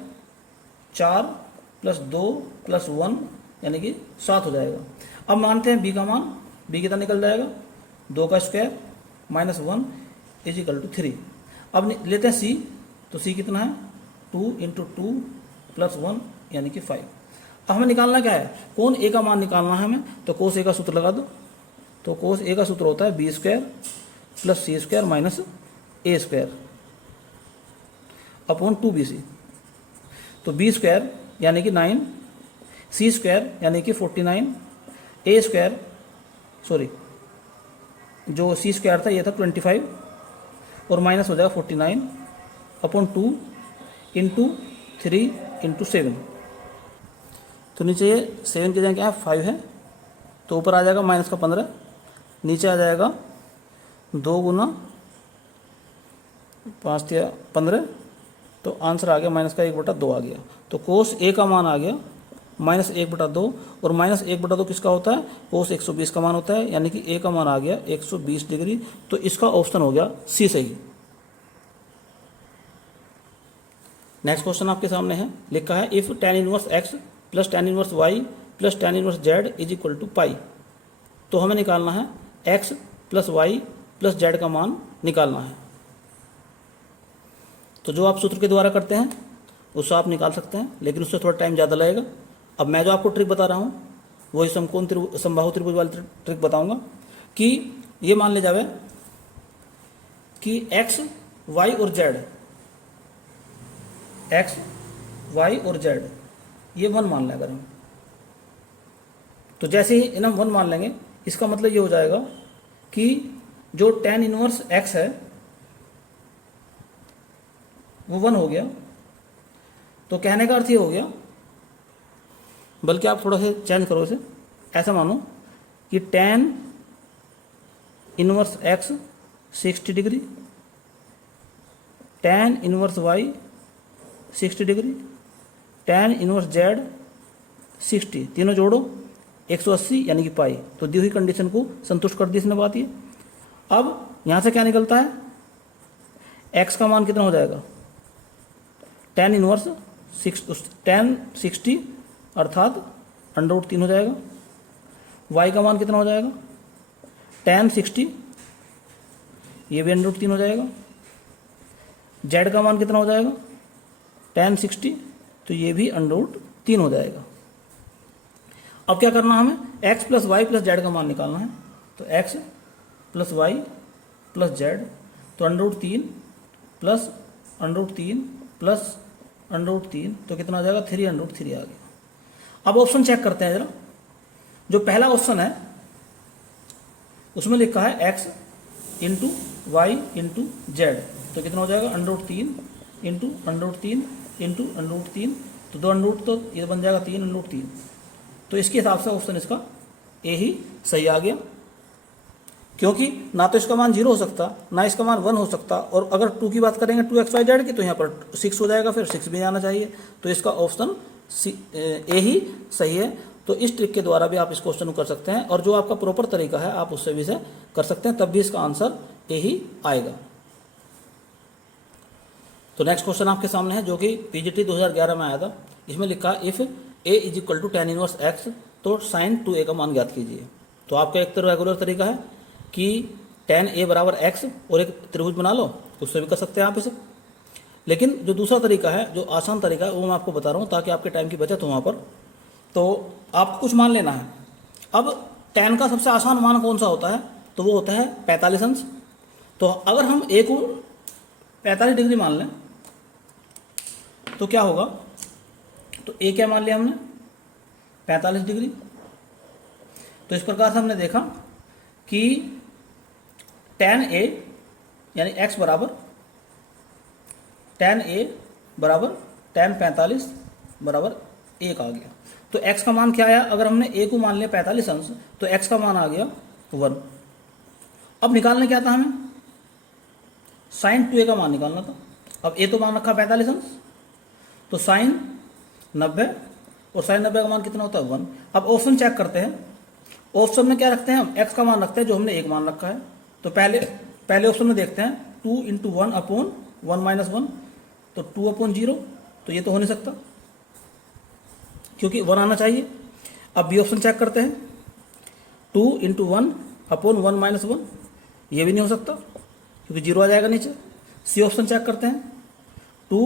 4 प्लस 2 प्लस 1 यानी कि 7 हो जाएगा। अब मानते हैं बी का मान, बी कितना निकल जाएगा 2 का square minus 1 is equal to 3। अब लेते हैं सी, तो सी कितना है 2 इंटू 2 प्लस 1 यानी कि 5। अब हमें निकालना क्या है, कोण ए का मान निकालना है हमें, तो कोस ए का सूत्र लगा दो। तो कोस ए का सूत्र होता है बी स्क्वायर प्लस सी स्क्वायर माइनस ए स्क्वायर अपॉन 2bc। तो बी स्क्वायर यानी कि 9, सी स्क्वायर यानी कि 49, ए स्क्वायर सॉरी जो सी स्क्वायर था ये था 25 और माइनस हो जाएगा 49 अपॉन 2 इंटू 3 इंटू 7। तो नीचे ये 7 की जगह क्या है 5 है, तो ऊपर आ जाएगा माइनस का 15, नीचे आ जाएगा 2 गुना 5 या 15, तो आंसर आ गया माइनस का 1/2 आ गया। तो कोस ए का मान आ गया माइनस 1/2, और माइनस 1/2 किसका होता है, कोस 120 का मान होता है, यानी कि ए का मान आ गया 120 डिग्री। तो इसका ऑप्शन हो गया सी सही। नेक्स्ट क्वेश्चन आपके सामने है, लिखा है if tan inverse x plus tan inverse y plus tan inverse z is equal to pi. तो हमें निकालना है x plus y plus z का मान निकालना है। तो जो आप सूत्र के द्वारा करते हैं उससे आप निकाल सकते हैं, लेकिन उससे थोड़ा टाइम ज़्यादा लगेगा। अब मैं जो आपको ट्रिक बता रहा हूँ वही समबाहु त्रिभुज वाली ट्रिक बताऊंगा कि ये मान ले जावे कि x y और z, x y और z ये 1 मान लें अगर हम, तो जैसे ही इन्हें 1 मान लेंगे इसका मतलब ये हो जाएगा कि जो tan इनवर्स x है वो 1 हो गया। तो कहने का अर्थ ये हो गया, बल्कि आप थोड़ा सा चेंज करो इसे, ऐसा मानो कि tan inverse x 60 degree, tan inverse y 60 degree, tan inverse z 60, तीनों जोड़ो 180 यानी कि पाई। तो दी हुई कंडीशन को संतुष्ट कर दी इसने बात ये। अब यहाँ से क्या निकलता है, x का मान कितना हो जाएगा, tan इनवर्स 60 अर्थात √3 हो जाएगा। y का मान कितना हो जाएगा, tan 60, ये भी √3 हो जाएगा। z का मान कितना हो जाएगा, tan 60, तो ये भी √3 हो जाएगा। अब क्या करना हमें, x plus y plus z का मान निकालना है। तो x plus y plus z, तो √3 प्लस √3 प्लस √3, तो कितना आ जाएगा, 3√3 आ गया। अब ऑप्शन चेक करते हैं जरा। जो पहला ऑप्शन है उसमें लिखा है x into y into z, तो कितना हो जाएगा, √3 इंटू √3 इंटू √3, तो 2 तो ये बन जाएगा 3√3। तो इसके हिसाब से ऑप्शन इसका ए ही सही आ गया, क्योंकि ना तो इसका मान 0 हो सकता, ना इसका मान 1 हो सकता, और अगर 2 की बात करेंगे 2x/z की, तो यहाँ पर 6 हो जाएगा, फिर 6 भी आना चाहिए। तो इसका ऑप्शन ए ही सही है। तो इस ट्रिक के द्वारा भी आप इस क्वेश्चन को कर सकते हैं, और जो आपका प्रॉपर तरीका है आप उससे भी इसे कर सकते हैं, तब भी इसका आंसर ए ही आएगा। तो नेक्स्ट क्वेश्चन आपके सामने है, जो कि पीजीटी 2011 में आया था। इसमें लिखा if a = tan inverse x, तो sin 2a का मान ज्ञात कीजिए। तो आपका एक तो रेगुलर तरीका है कि tan a बराबर x और एक त्रिभुज बना लो, उससे भी कर सकते हैं आप इसे। लेकिन जो दूसरा तरीका है, जो आसान तरीका है, वो मैं आपको बता रहा हूँ ताकि आपके टाइम की बचत हो वहाँ पर। तो आपको कुछ मान लेना है। अब tan का सबसे आसान मान कौन सा होता है, तो वो होता है 45 अंश। तो अगर हम a को 45 डिग्री मान लें तो क्या होगा, तो a क्या मान लिया हमने, 45 डिग्री। तो इस प्रकार से हमने देखा कि tan a यानी x बराबर tan a बराबर tan 45 बराबर 1 आ गया। तो x का मान क्या आया, अगर हमने a को मान लिया 45 अंश, तो x का मान आ गया 1। अब निकालने क्या था हमें, sin 2a का मान निकालना था। अब a तो मान रखा 45 अंश, तो sin 90, और sin 90 का मान कितना होता है, 1। अब ऑप्शन चेक करते हैं। ऑप्शन में क्या रखते हैं हम, x का मान रखते हैं जो हमने 1 मान रखा है। तो पहले ऑप्शन में देखते हैं 2 × 1/1 - 1, तो 2/0, तो ये तो हो नहीं सकता क्योंकि 1 आना चाहिए। अब बी ऑप्शन चेक करते हैं, 2 × 1/1 - 1, ये भी नहीं हो सकता क्योंकि 0 आ जाएगा नीचे। सी ऑप्शन चेक करते हैं, 2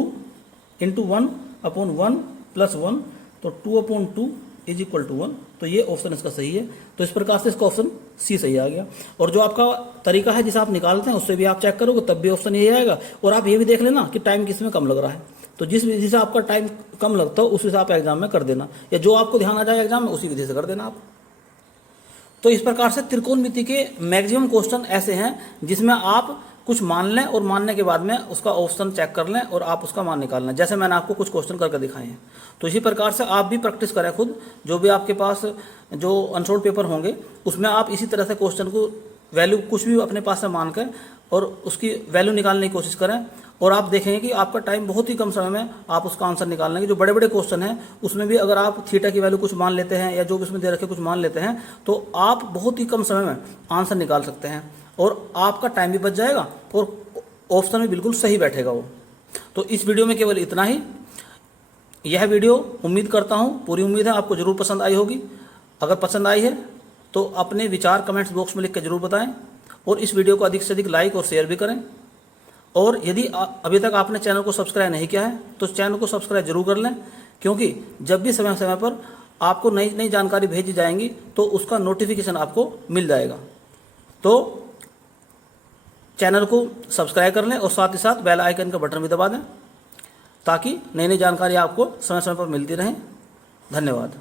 × 1/1 + 1, तो 2/2 = 1, तो ये ऑप्शन इसका सही है। तो इस प्रकार से इसका ऑप्शन सी सही आ गया। और जो आपका तरीका है जिसे आप निकालते हैं उससे भी आप चेक करोगे तब भी ऑप्शन यही आएगा। और आप ये भी देख लेना कि टाइम किस में कम लग रहा है, तो जिस विधि से आपका टाइम कम लगता हो उस हिसाब से एग्जाम में कर देना, या जो आपको ध्यान आ जाए एग्जाम में उसी विधि से कर देना आप। तो इस प्रकार से त्रिकोणमिति के मैक्सिमम क्वेश्चन ऐसे हैं जिसमें आप कुछ मान लें और मानने के बाद में उसका ऑप्शन चेक कर लें और आप उसका मान निकाल लें, जैसे मैंने आपको कुछ क्वेश्चन करके दिखाए हैं। तो इसी प्रकार से आप भी प्रैक्टिस करें खुद, जो भी आपके पास जो अनसोल्ड पेपर होंगे उसमें आप इसी तरह से क्वेश्चन को वैल्यू कुछ भी अपने पास से मान कर और उसकी वैल्यू निकालने की कोशिश करें, और आप देखेंगे कि आपका टाइम बहुत ही कम समय में आप उसका आंसर निकाल लेंगे। जो बड़े बड़े क्वेश्चन हैं उसमें भी अगर आप थीटा की वैल्यू कुछ मान लेते हैं या जो भी उसमें दे रखे कुछ मान लेते हैं तो आप बहुत ही कम समय में आंसर निकाल सकते हैं और आपका टाइम भी बच जाएगा और ऑप्शन भी बिल्कुल सही बैठेगा वो। तो इस वीडियो में केवल इतना ही। यह वीडियो उम्मीद करता हूँ, पूरी उम्मीद है आपको ज़रूर पसंद आई होगी। अगर पसंद आई है तो अपने विचार कमेंट्स बॉक्स में लिख कर जरूर बताएं, और इस वीडियो को अधिक से अधिक लाइक और शेयर भी करें। और यदि अभी तक आपने चैनल को सब्सक्राइब नहीं किया है तो चैनल को सब्सक्राइब जरूर कर लें, क्योंकि जब भी समय समय पर आपको नई नई जानकारी भेजी जाएंगी तो उसका नोटिफिकेशन आपको मिल जाएगा। तो चैनल को सब्सक्राइब कर लें और साथ ही साथ बेल आइकन का बटन भी दबा दें ताकि नई नई जानकारी आपको समय समय पर मिलती रहे। धन्यवाद।